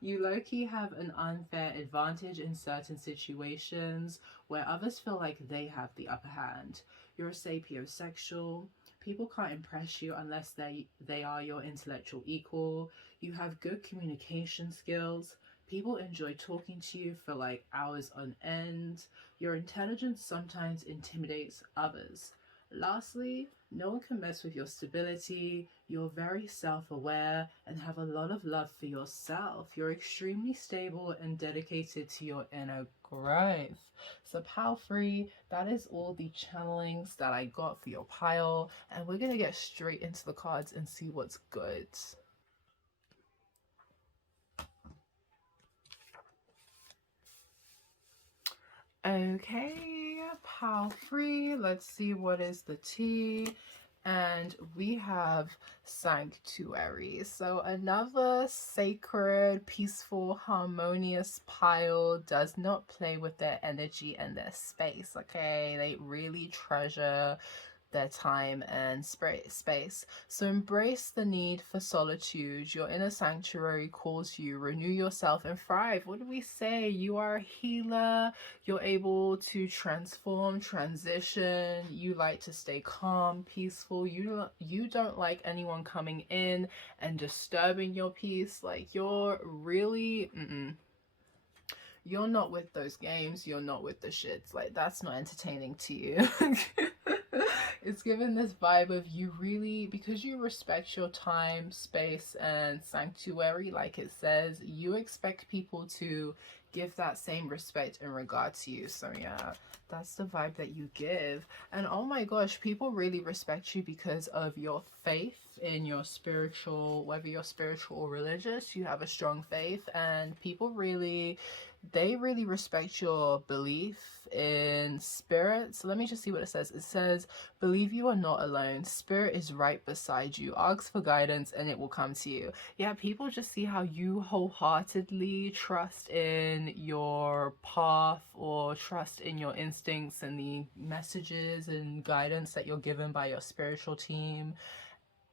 You low-key have an unfair advantage in certain situations where others feel like they have the upper hand. You're a sapiosexual. People can't impress you unless they are your intellectual equal. You have good communication skills. People enjoy talking to you for like hours on end. Your intelligence sometimes intimidates others. Lastly, no one can mess with your stability. You're very self-aware and have a lot of love for yourself. You're extremely stable and dedicated to your inner growth. So power-free, that is all the channelings that I got for your pile. And we're going to get straight into the cards and see what's good. Okay, power-free. Let's see what is the tea. And we have sanctuary. So another sacred, peaceful, harmonious pile does not play with their energy and their space. Okay, they really treasure their time and space. So embrace the need for solitude. Your inner sanctuary calls you. Renew yourself and thrive. What do we say? You are a healer. You're able to transform, transition. You like to stay calm, peaceful. You don't like anyone coming in and disturbing your peace. Like, you're really you're not with those games. You're not with the shits. Like, that's not entertaining to you. It's given this vibe of you really, because you respect your time, space, and sanctuary, like it says, you expect people to give that same respect in regard to you. So yeah, that's the vibe that you give. And oh my gosh, people really respect you because of your faith in your spiritual, whether you're spiritual or religious, you have a strong faith, and people really, they really respect your belief in spirit. So let me just see what it says. It says, believe you are not alone. Spirit is right beside you. Ask for guidance and it will come to you. Yeah, people just see how you wholeheartedly trust in your path, or trust in your instincts and the messages and guidance that you're given by your spiritual team.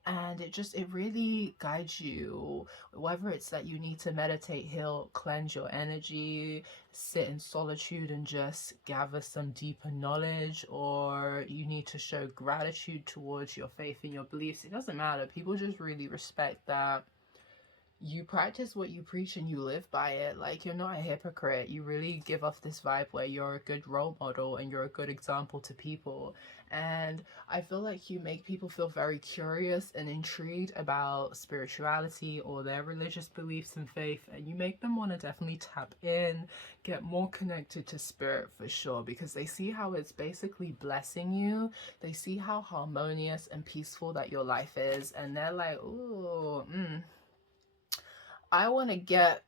And it really guides you, whether it's that you need to meditate, heal, cleanse your energy, sit in solitude and just gather some deeper knowledge, or you need to show gratitude towards your faith and your beliefs. It doesn't matter. People just really respect that you practice what you preach and you live by it. Like, you're not a hypocrite. You really give off this vibe where you're a good role model and you're a good example to people. And I feel like you make people feel very curious and intrigued about spirituality or their religious beliefs and faith, and you make them want to definitely tap in, get more connected to spirit for sure, because they see how it's basically blessing you. They see how harmonious and peaceful that your life is, and they're like, ooh, I want to get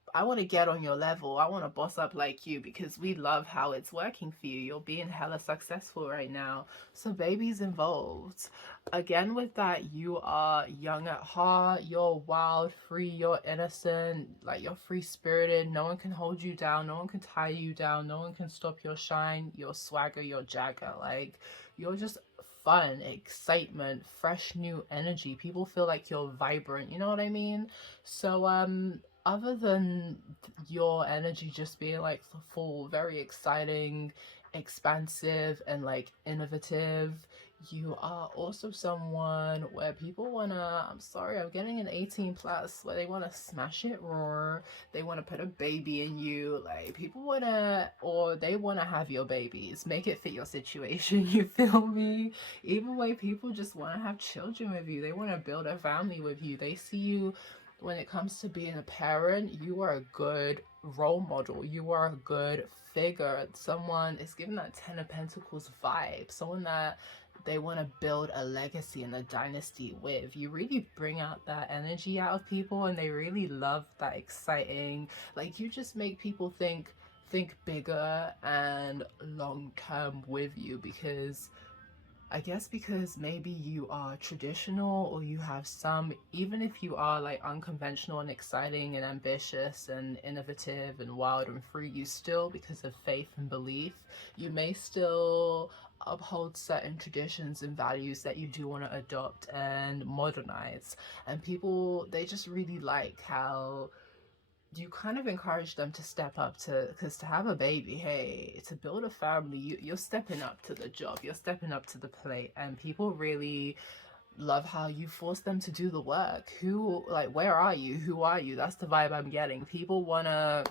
on your level. I want to boss up like you, because we love how it's working for you. You're being hella successful right now. So baby's involved. Again, with that, you are young at heart. You're wild, free, you're innocent, like you're free-spirited. No one can hold you down. No one can tie you down. No one can stop your shine, your swagger, your jagger. Like, you're just fun, excitement, fresh new energy. People feel like you're vibrant, you know what I mean? So other than your energy just being like full, very exciting, expansive and like innovative. You are also someone where people wanna, I'm sorry, I'm getting an 18 plus, where they wanna smash it raw, they wanna put a baby in you, like people wanna, or they wanna have your babies, make it fit your situation, you feel me? Even way people just wanna have children with you, they wanna build a family with you, they see you, when it comes to being a parent, you are a good role model, you are a good figure, someone is given that 10 of Pentacles vibe, someone that they want to build a legacy and a dynasty with. You really bring out that energy out of people, and they really love that exciting, like you just make people think bigger and long term with you, because I guess because maybe you are traditional, or you have some, even if you are like unconventional and exciting and ambitious and innovative and wild and free, you still, because of faith and belief, you may still uphold certain traditions and values that you do want to adopt and modernize. And people, they just really like how you kind of encourage them to step up to, because to have a baby, hey, to build a family, you're stepping up to the job, you're stepping up to the plate, and people really love how you force them to do the work. Who, like, where are you? Who are you? That's the vibe I'm getting. People wanna,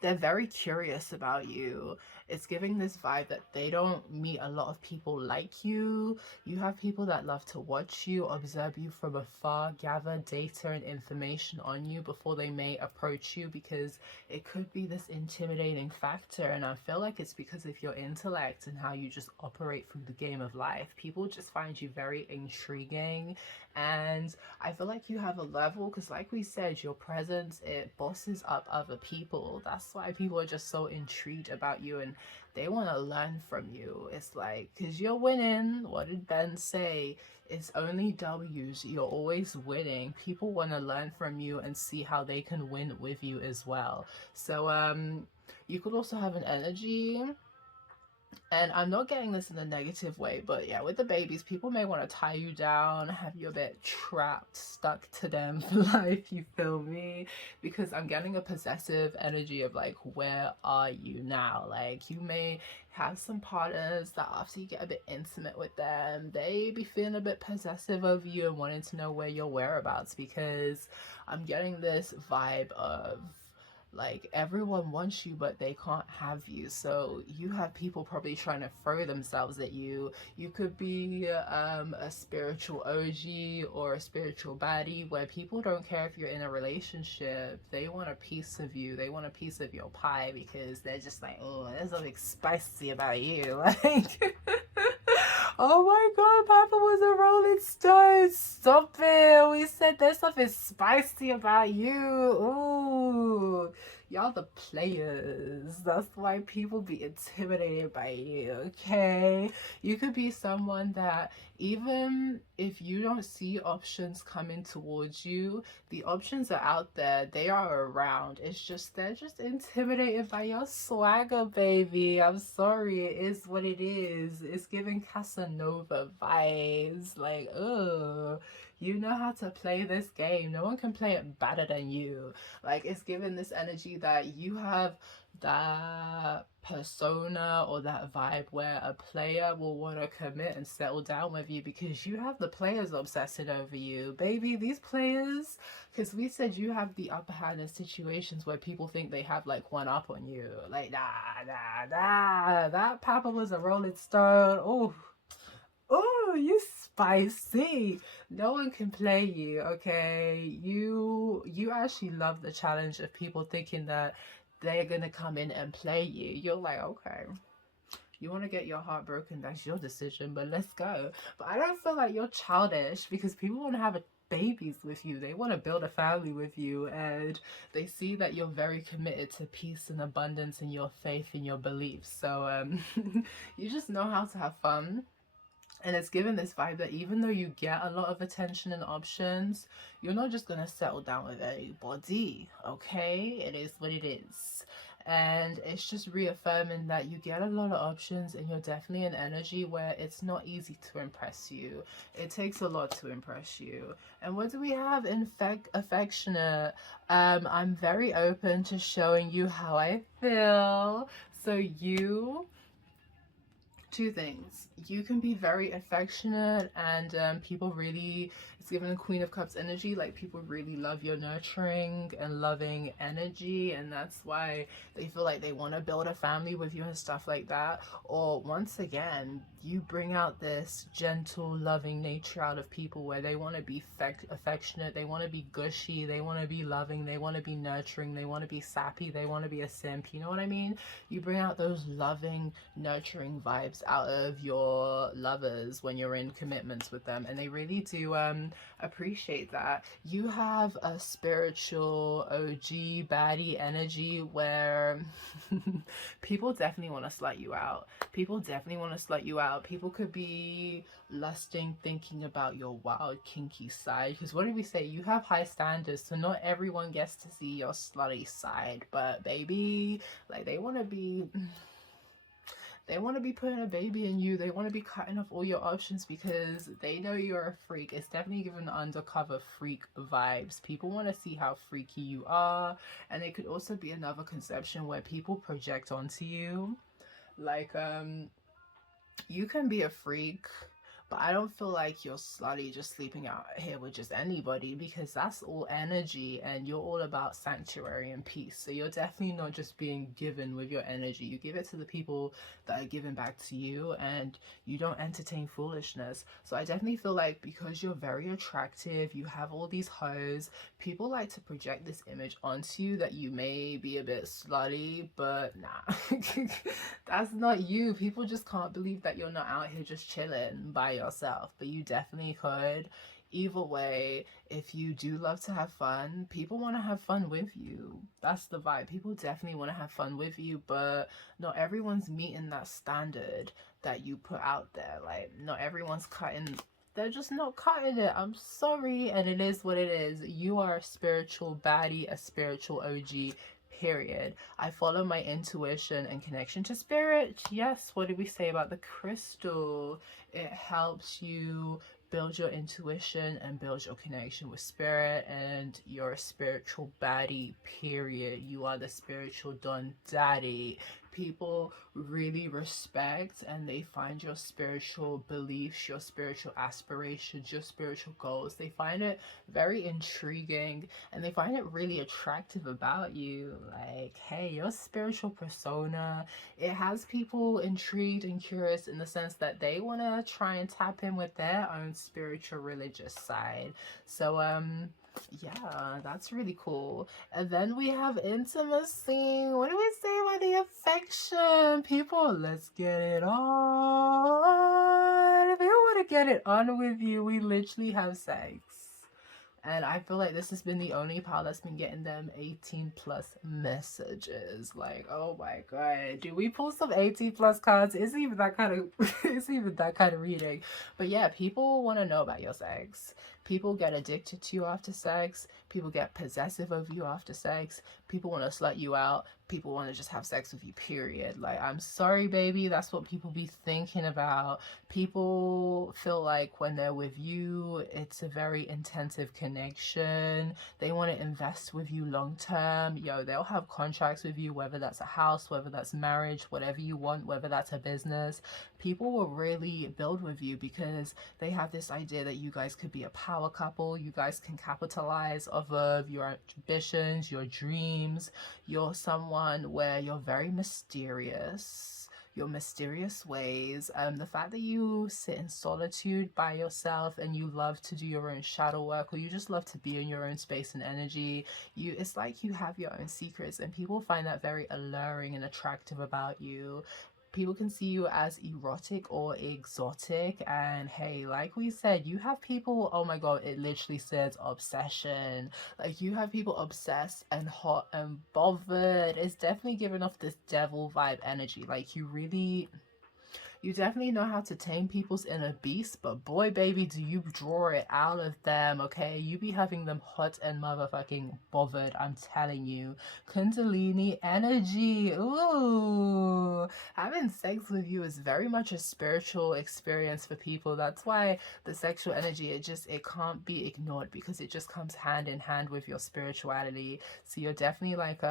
they're very curious about you. It's giving this vibe that they don't meet a lot of people like you. You have people that love to watch you, observe you from afar, gather data and information on you before they may approach you, because it could be this intimidating factor. And I feel like it's because of your intellect and how you just operate through the game of life. People just find you very intriguing, and I feel like you have a level, because like we said, your presence, it bosses up other people. That's why people are just so intrigued about you, and they want to learn from you. It's like, because you're winning. What did Ben say? It's only W's. You're always winning. People want to learn from you and see how they can win with you as well. So you could also have an energy, and I'm not getting this in a negative way, but yeah, with the babies, people may want to tie you down, have you a bit trapped, stuck to them for life, you feel me? Because I'm getting a possessive energy of like, where are you now? Like, you may have some partners that after you get a bit intimate with them, they be feeling a bit possessive of you and wanting to know where your whereabouts, because I'm getting this vibe of like everyone wants you but they can't have you. So you have people probably trying to throw themselves at you. You could be a spiritual OG or a spiritual baddie, where people don't care if you're in a relationship, they want a piece of you, they want a piece of your pie, because they're just like, oh, there's something spicy about you. Like oh my god, Papa was a Rolling Stone, stop it. We said there's something spicy about you. Ooh, y'all the players. That's why people be intimidated by you, okay? You could be someone that, even if you don't see options coming towards you, the options are out there, they are around. It's just, they're just intimidated by your swagger, baby. I'm sorry, it is what it is. It's giving Casanova vibes. Like, ugh, you know how to play this game. No one can play it better than you. Like, it's giving this energy that you have that persona or that vibe where a player will want to commit and settle down with you, because you have the players obsessing over you, baby. These players, because we said you have the upper hand in situations where people think they have like one up on you. Like, nah, that Papa was a Rolling Stone. Oh, you spicy. No one can play you, okay? You actually love the challenge of people thinking that they're gonna come in and play you. You're like, okay, you want to get your heart broken, that's your decision, but let's go. But I don't feel like you're childish, because people want to have babies with you, they want to build a family with you, and they see that you're very committed to peace and abundance and your faith and your beliefs. So you just know how to have fun. And it's given this vibe that even though you get a lot of attention and options, you're not just going to settle down with anybody, okay? It is what it is. And it's just reaffirming that you get a lot of options, and you're definitely an energy where it's not easy to impress you. It takes a lot to impress you. And what do we have in affectionate? I'm very open to showing you how I feel. So you, two things. You can be very affectionate, and people really, it's given the Queen of Cups energy, like people really love your nurturing and loving energy, and that's why they feel like they want to build a family with you and stuff like that. Or once again, you bring out this gentle, loving nature out of people where they want to be affectionate, they want to be gushy, they want to be loving, they want to be nurturing, they want to be sappy, they want to be a simp, you know what I mean? You bring out those loving, nurturing vibes out of your lovers when you're in commitments with them, and they really do appreciate that. You have a spiritual OG baddie energy where people definitely want to slut you out. People definitely want to slut you out. People could be lusting, thinking about your wild, kinky side. Because what did we say? You have high standards, so not everyone gets to see your slutty side. But baby, like they want to be putting a baby in you. They want to be cutting off all your options because they know you're a freak. It's definitely giving undercover freak vibes. People want to see how freaky you are. And it could also be another conception where people project onto you. Like, you can be a freak, but I don't feel like you're slutty just sleeping out here with just anybody, because that's all energy and you're all about sanctuary and peace. So you're definitely not just being given with your energy. You give it to the people that are giving back to you, and you don't entertain foolishness. So I definitely feel like because you're very attractive, you have all these hoes, people like to project this image onto you that you may be a bit slutty, but nah. That's not you. People just can't believe that you're not out here just chilling by yourself, but you definitely could. Either way, if you do love to have fun, people want to have fun with you. That's the vibe. People definitely want to have fun with you, but not everyone's meeting that standard that you put out there. Like, not everyone's cutting, they're just not cutting it. I'm sorry, and it is what it is. You are a spiritual baddie, a spiritual OG, period. I follow my intuition and connection to spirit. Yes, what did we say about the crystal? It helps you build your intuition and build your connection with spirit, and you're a spiritual baddie, period. You are the spiritual Don Daddy. People really respect and they find your spiritual beliefs, your spiritual aspirations, your spiritual goals. They find it very intriguing and they find it really attractive about you. Like, hey, your spiritual persona, it has people intrigued and curious in the sense that they want to try and tap in with their own spiritual religious side. So yeah, that's really cool. And then we have intimacy. What do we say about the affection? People, let's get it on. If they want to get it on with you, we literally have sex. And I feel like this has been the only pile that's been getting them 18 plus messages. Like, oh my god, do we pull some 18 plus cards? It's even that kind of it's even that kind of reading. But yeah, people want to know about your sex. People get addicted to you after sex. People get possessive over you after sex. People want to slut you out. People want to just have sex with you, period. Like, I'm sorry, baby, that's what people be thinking about. People feel like when they're with you, it's a very intensive connection. They want to invest with you long term. Yo, they'll have contracts with you, whether that's a house, whether that's marriage, whatever you want, whether that's a business. People will really build with you because they have this idea that you guys could be a power couple. You guys can capitalize off of your ambitions, your dreams. You're someone where you're very mysterious, your mysterious ways. The fact that you sit in solitude by yourself and you love to do your own shadow work, or you just love to be in your own space and energy, it's like you have your own secrets, and people find that very alluring and attractive about you. People can see you as erotic or exotic, and hey, like we said, you have people, oh my god, it literally says obsession. Like, you have people obsessed and hot and bothered. It's definitely giving off this devil vibe energy. Like, you You definitely know how to tame people's inner beast, but boy, baby, do you draw it out of them, okay? You be having them hot and motherfucking bothered, I'm telling you. Kundalini energy, ooh. Having sex with you is very much a spiritual experience for people. That's why the sexual energy, it can't be ignored, because it just comes hand in hand with your spirituality. So you're definitely like,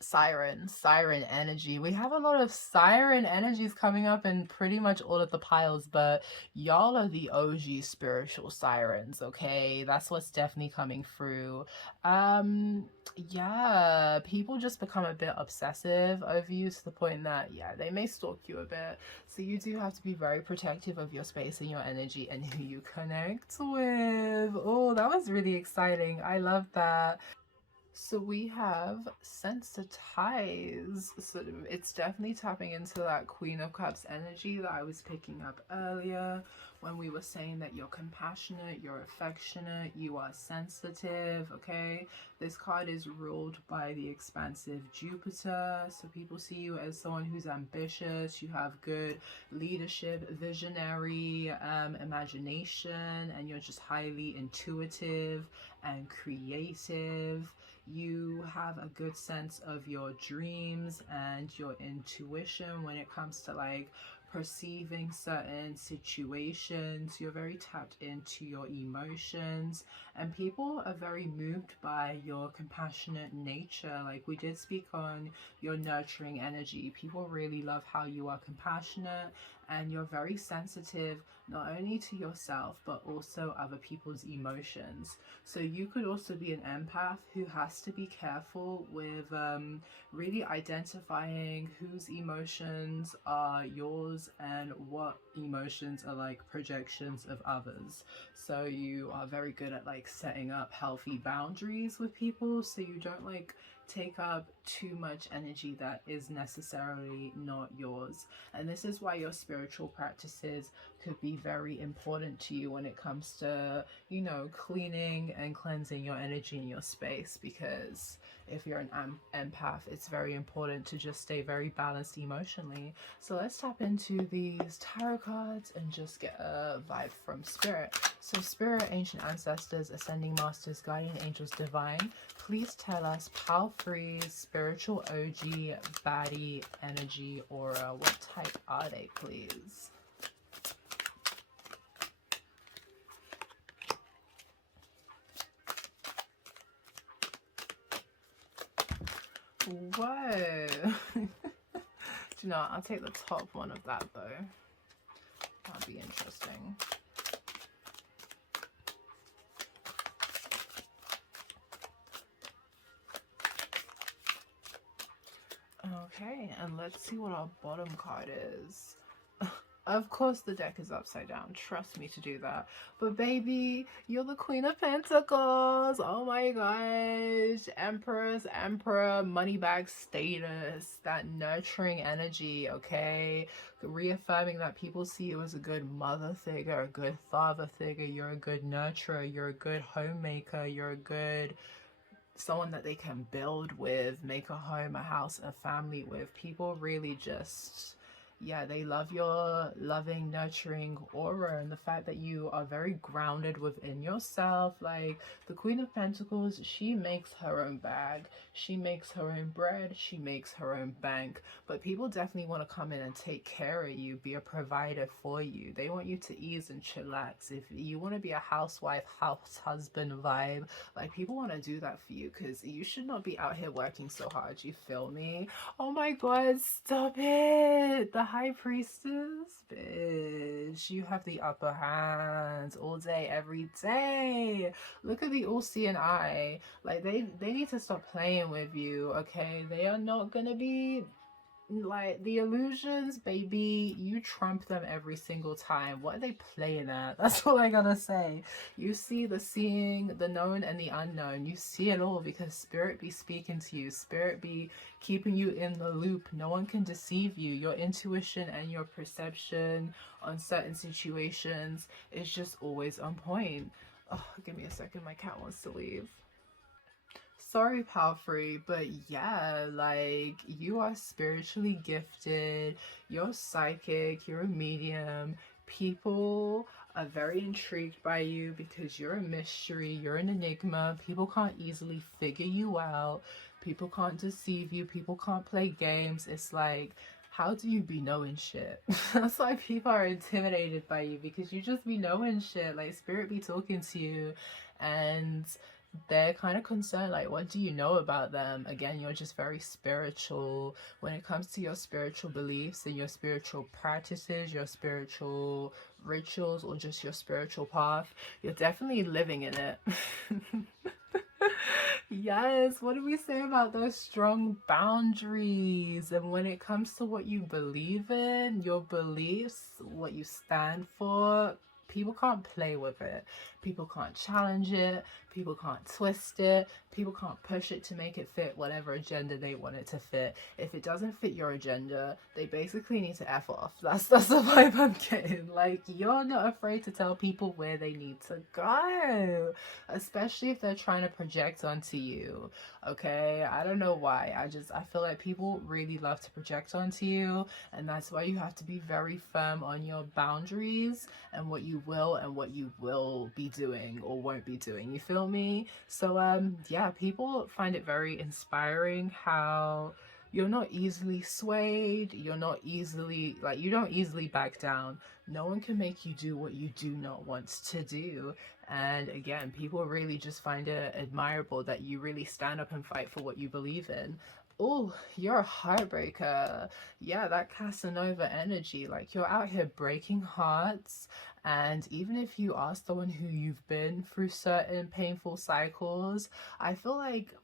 siren energy. We have a lot of siren energies coming up in pretty much all of the piles, but y'all are the OG spiritual sirens, okay? That's what's definitely coming through. Yeah, people just become a bit obsessive over you to the point that, yeah, they may stalk you a bit. So you do have to be very protective of your space and your energy and who you connect with. Oh, that was really exciting. I love that. So we have sensitize. So it's definitely tapping into that Queen of Cups energy that I was picking up earlier when we were saying that you're compassionate, you're affectionate, you are sensitive, okay? This card is ruled by the expansive Jupiter. So people see you as someone who's ambitious, you have good leadership, visionary, imagination, and you're just highly intuitive and creative. You have a good sense of your dreams and your intuition when it comes to like perceiving certain situations. You're very tapped into your emotions, and people are very moved by your compassionate nature. Like we did speak on your nurturing energy. People really love how you are compassionate and you're very sensitive, not only to yourself but also other people's emotions. So you could also be an empath who has to be careful with really identifying whose emotions are yours and what emotions are like projections of others. So you are very good at like setting up healthy boundaries with people, so you don't like take up too much energy that is necessarily not yours. And this is why your spiritual practices could be very important to you when it comes to, you know, cleaning and cleansing your energy in your space, because if you're an empath, it's very important to just stay very balanced emotionally. So let's tap into these tarot cards and just get a vibe from spirit. So spirit, ancient ancestors, ascending masters, guardian angels, divine, please tell us PAL 3 spiritual OG baddie energy aura. What type are they, please? Whoa. Do you know, I'll take the top one of that though. That'll be interesting. Okay, and let's see what our bottom card is. Of course the deck is upside down, trust me to do that. But baby, you're the Queen of Pentacles. Oh my gosh. Empress, Emperor, money bag status, that nurturing energy, okay? Reaffirming that people see you as a good mother figure, a good father figure, you're a good nurturer, you're a good homemaker, you're a good someone that they can build with, make a home, a house, a family with. People really just, yeah, they love your loving, nurturing aura and the fact that you are very grounded within yourself. Like the Queen of Pentacles, she makes her own bag, she makes her own bread, she makes her own bank. But people definitely want to come in and take care of you, be a provider for you. They want you to ease and chillax. If you want to be a housewife, house husband vibe, like people want to do that for you, because you should not be out here working so hard. You feel me? Oh my god, stop it. The High Priestess, bitch, you have the upper hand all day, every day. Look at the all-seeing eye. Like they need to stop playing with you, okay? They are not gonna be like the illusions, baby. You trump them every single time. What are they playing at? That's all I gotta say. You see the seeing, the known and the unknown. You see it all because spirit be speaking to you, spirit be keeping you in the loop. No one can deceive you. Your intuition and your perception on certain situations is just always on point. Oh, give me a second, my cat wants to leave. Sorry, pal free, but yeah, like, you are spiritually gifted, you're psychic, you're a medium. People are very intrigued by you because you're a mystery, you're an enigma. People can't easily figure you out, people can't deceive you, people can't play games. It's like, how do you be knowing shit? That's why people are intimidated by you, because you just be knowing shit. Like, spirit be talking to you, and they're kind of concerned, like, what do you know about them? Again, you're just very spiritual. When it comes to your spiritual beliefs and your spiritual practices, your spiritual rituals, or just your spiritual path, you're definitely living in it. Yes, what do we say about those strong boundaries? And when it comes to what you believe in, your beliefs, what you stand for, people can't play with it. People can't challenge it. People can't twist it. People can't push it to make it fit whatever agenda they want it to fit. If it doesn't fit your agenda, they basically need to F off. That's the vibe I'm getting. Like, you're not afraid to tell people where they need to go, especially if they're trying to project onto you. Okay, I don't know why. I feel like people really love to project onto you, and that's why you have to be very firm on your boundaries and what you will and what you will be doing or won't be doing. You feel me? So yeah, people find it very inspiring how you're not easily swayed, you're not easily, like, you don't easily back down. No one can make you do what you do not want to do. And again, people really just find it admirable that you really stand up and fight for what you believe in. Oh, you're a heartbreaker. Yeah, that Casanova energy. Like, you're out here breaking hearts. And even if you are someone who you've been through certain painful cycles, I feel like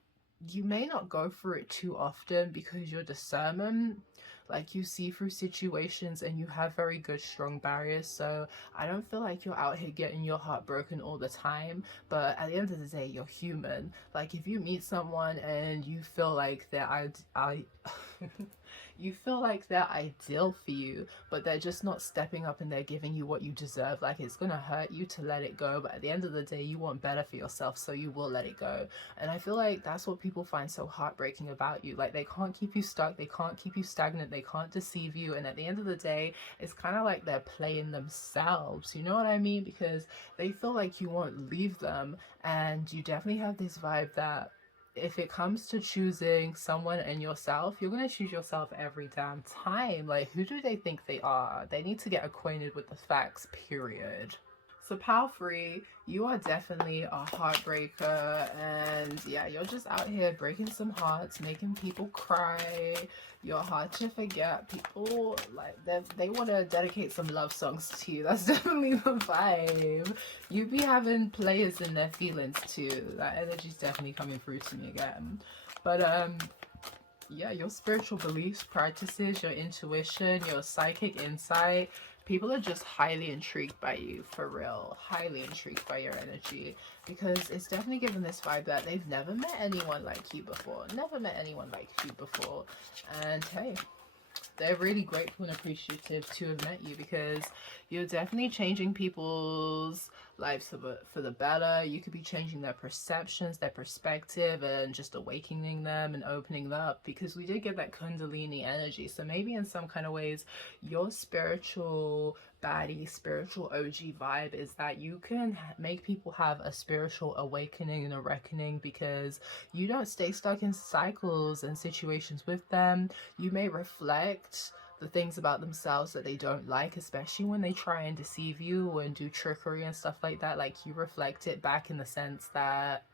you may not go through it too often because your discernment, like, you see through situations and you have very good strong barriers. So I don't feel like you're out here getting your heart broken all the time, but at the end of the day, you're human. Like, if you meet someone and you feel like you feel like they're ideal for you, but they're just not stepping up and they're giving you what you deserve, like, it's gonna hurt you to let it go, but at the end of the day, you want better for yourself, so you will let it go. And I feel like that's what people find so heartbreaking about you. Like, they can't keep you stuck, they can't keep you stagnant, they can't deceive you, and at the end of the day, it's kind of like they're playing themselves, you know what I mean? Because they feel like you won't leave them, and you definitely have this vibe that if it comes to choosing someone and yourself, you're going to choose yourself every damn time. Like, who do they think they are? They need to get acquainted with the facts, period. So, pal free, you are definitely a heartbreaker, and yeah, you're just out here breaking some hearts, making people cry. You're hard to forget. People, like, they want to dedicate some love songs to you. That's definitely the vibe. You be having players in their feelings too. That energy's definitely coming through to me again. But yeah, your spiritual beliefs, practices, your intuition, your psychic insight, people are just highly intrigued by you, for real. Highly intrigued by your energy, because it's definitely given this vibe that they've never met anyone like you before. Never met anyone like you before. And hey, they're really grateful and appreciative to have met you, because you're definitely changing people's lives for the better. You could be changing their perceptions, their perspective, and just awakening them and opening them up, because we did get that Kundalini energy. So maybe in some kind of ways, your spiritual baddie, spiritual OG vibe is that you can make people have a spiritual awakening and a reckoning, because you don't stay stuck in cycles and situations with them. You may reflect the things about themselves that they don't like, especially when they try and deceive you and do trickery and stuff like that. Like, you reflect it back in the sense that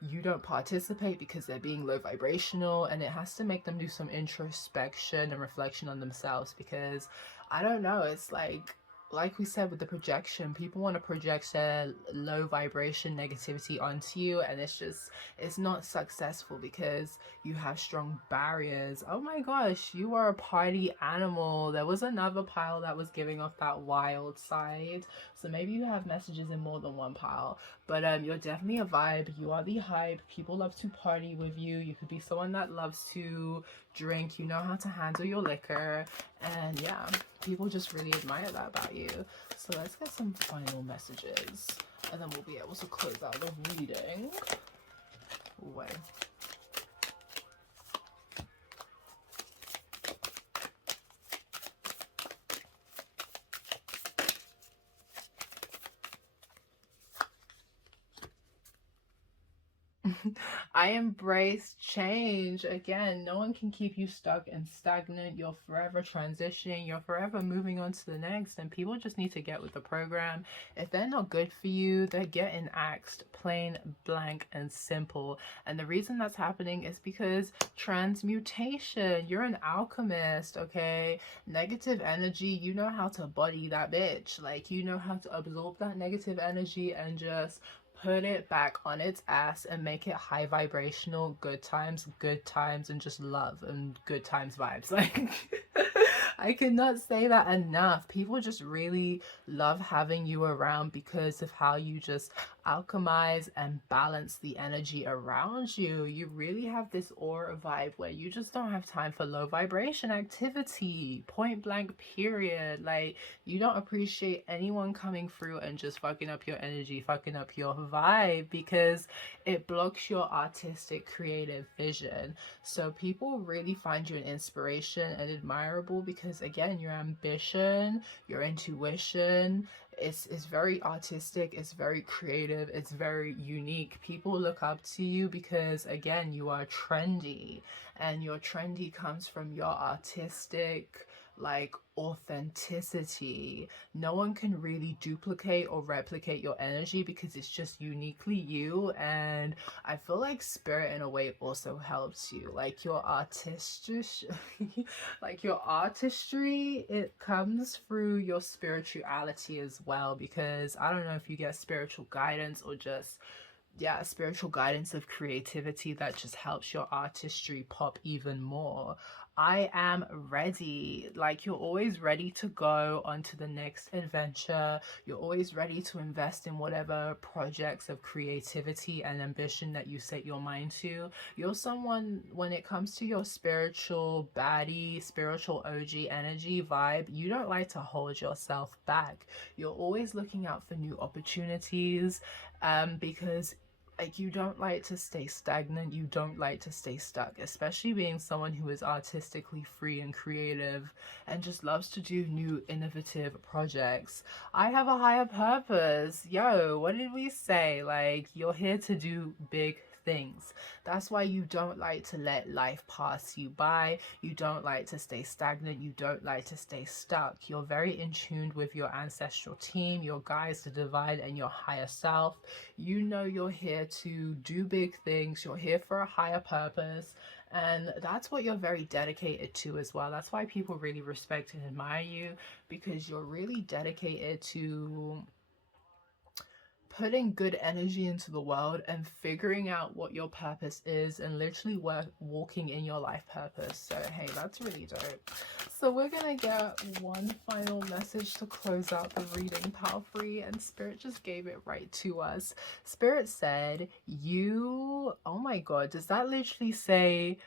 you don't participate because they're being low vibrational, and it has to make them do some introspection and reflection on themselves, because I don't know, it's like we said with the projection, people want to project their low vibration negativity onto you, and it's not successful because you have strong barriers. Oh my gosh, you are a party animal. There was another pile that was giving off that wild side, so maybe you have messages in more than one pile. But you're definitely a vibe. You are the hype. People love to party with you. You could be someone that loves to drink. You know how to handle your liquor, and yeah, people just really admire that about you. So let's get some final messages, and then we'll be able to close out the reading. way. I embrace change. Again, no one can keep you stuck and stagnant. You're forever transitioning. You're forever moving on to the next. And people just need to get with the program. If they're not good for you, they're getting axed, plain, blank, and simple. And the reason that's happening is because transmutation. You're an alchemist, okay? Negative energy, you know how to body that bitch. Like, you know how to absorb that negative energy and just put it back on its ass and make it high vibrational, good times, and just love and good times vibes. Like, I cannot say that enough. People just really love having you around because of how you just alchemize and balance the energy around you. You really have this aura vibe where you just don't have time for low vibration activity, point blank period. Like, you don't appreciate anyone coming through and just fucking up your energy, fucking up your vibe, because it blocks your artistic creative vision. So people really find you an inspiration and admirable because, again, your ambition, your intuition, it's very artistic, it's very creative, it's very unique. People look up to you because, again, you are trendy, and your trendy comes from your artistic, like, authenticity. No one can really duplicate or replicate your energy because it's just uniquely you. And I feel like spirit in a way also helps you, like your artistry like your artistry, it comes through your spirituality as well, because I don't know if you get spiritual guidance or just, yeah, spiritual guidance of creativity that just helps your artistry pop even more. I am ready. Like, you're always ready to go on to the next adventure. You're always ready to invest in whatever projects of creativity and ambition that you set your mind to. You're someone, when it comes to your spiritual baddie, spiritual OG energy vibe, you don't like to hold yourself back. You're always looking out for new opportunities, because, like, you don't like to stay stagnant, you don't like to stay stuck, especially being someone who is artistically free and creative and just loves to do new innovative projects. I have a higher purpose. Yo, what did we say? Like, you're here to do big things. That's why you don't like to let life pass you by. You don't like to stay stagnant. You don't like to stay stuck. You're very in tune with your ancestral team, your guides, the divine, and your higher self. You know you're here to do big things. You're here for a higher purpose. And that's what you're very dedicated to as well. That's why people really respect and admire you, because you're really dedicated to putting good energy into the world and figuring out what your purpose is and literally walking in your life purpose. So hey, that's really dope. So we're gonna get one final message to close out the reading, pal free, and Spirit just gave it right to us. Spirit said, you, oh my god, does that literally say,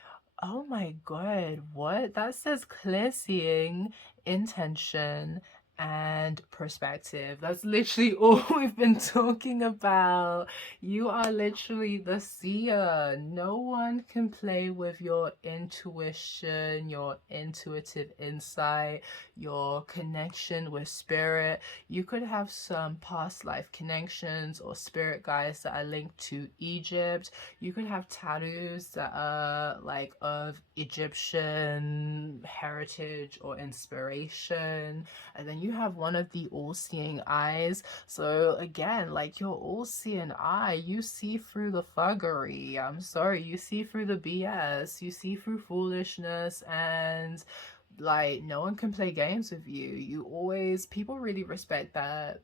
oh my god, what? That says clear seeing, intention, and perspective. That's literally all we've been talking about. You are literally the seer. No one can play with your intuition, your intuitive insight, your connection with spirit. You could have some past life connections or spirit guides that are linked to Egypt. You could have tattoos that are like of Egyptian heritage or inspiration. And then you have one of the all-seeing eyes. So again, like, your all-seeing eye, you see through the thuggery. I'm sorry, you see through the BS. You see through foolishness, and like, no one can play games with you. You always, people really respect that.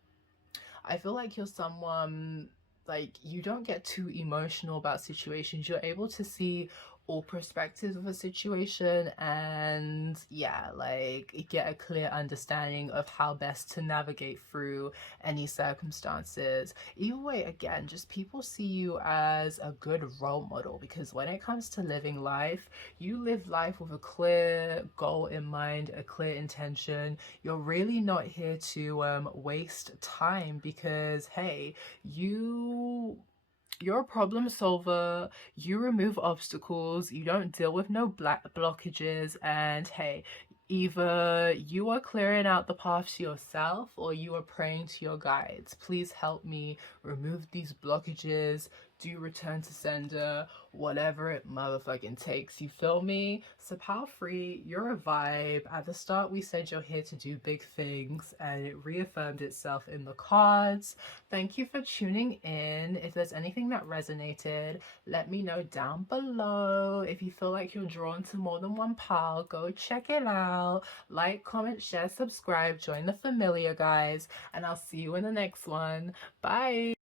I feel like you're someone, like, you don't get too emotional about situations. You're able to see all perspectives of a situation, and yeah, like, get a clear understanding of how best to navigate through any circumstances. Either way, again, just people see you as a good role model, because when it comes to living life, you live life with a clear goal in mind, a clear intention. You're really not here to waste time, because hey, you You're a problem solver, you remove obstacles, you don't deal with no black blockages, and hey, either you are clearing out the path to yourself or you are praying to your guides. Please help me remove these blockages, do return to sender, whatever it motherfucking takes, you feel me? So power free, you're a vibe. At the start we said you're here to do big things, and it reaffirmed itself in the cards. Thank you for tuning in. If there's anything that resonated, let me know down below. If you feel like you're drawn to more than one pile, go check it out. Like, comment, share, subscribe, join the familiar, guys, and I'll see you in the next one. Bye.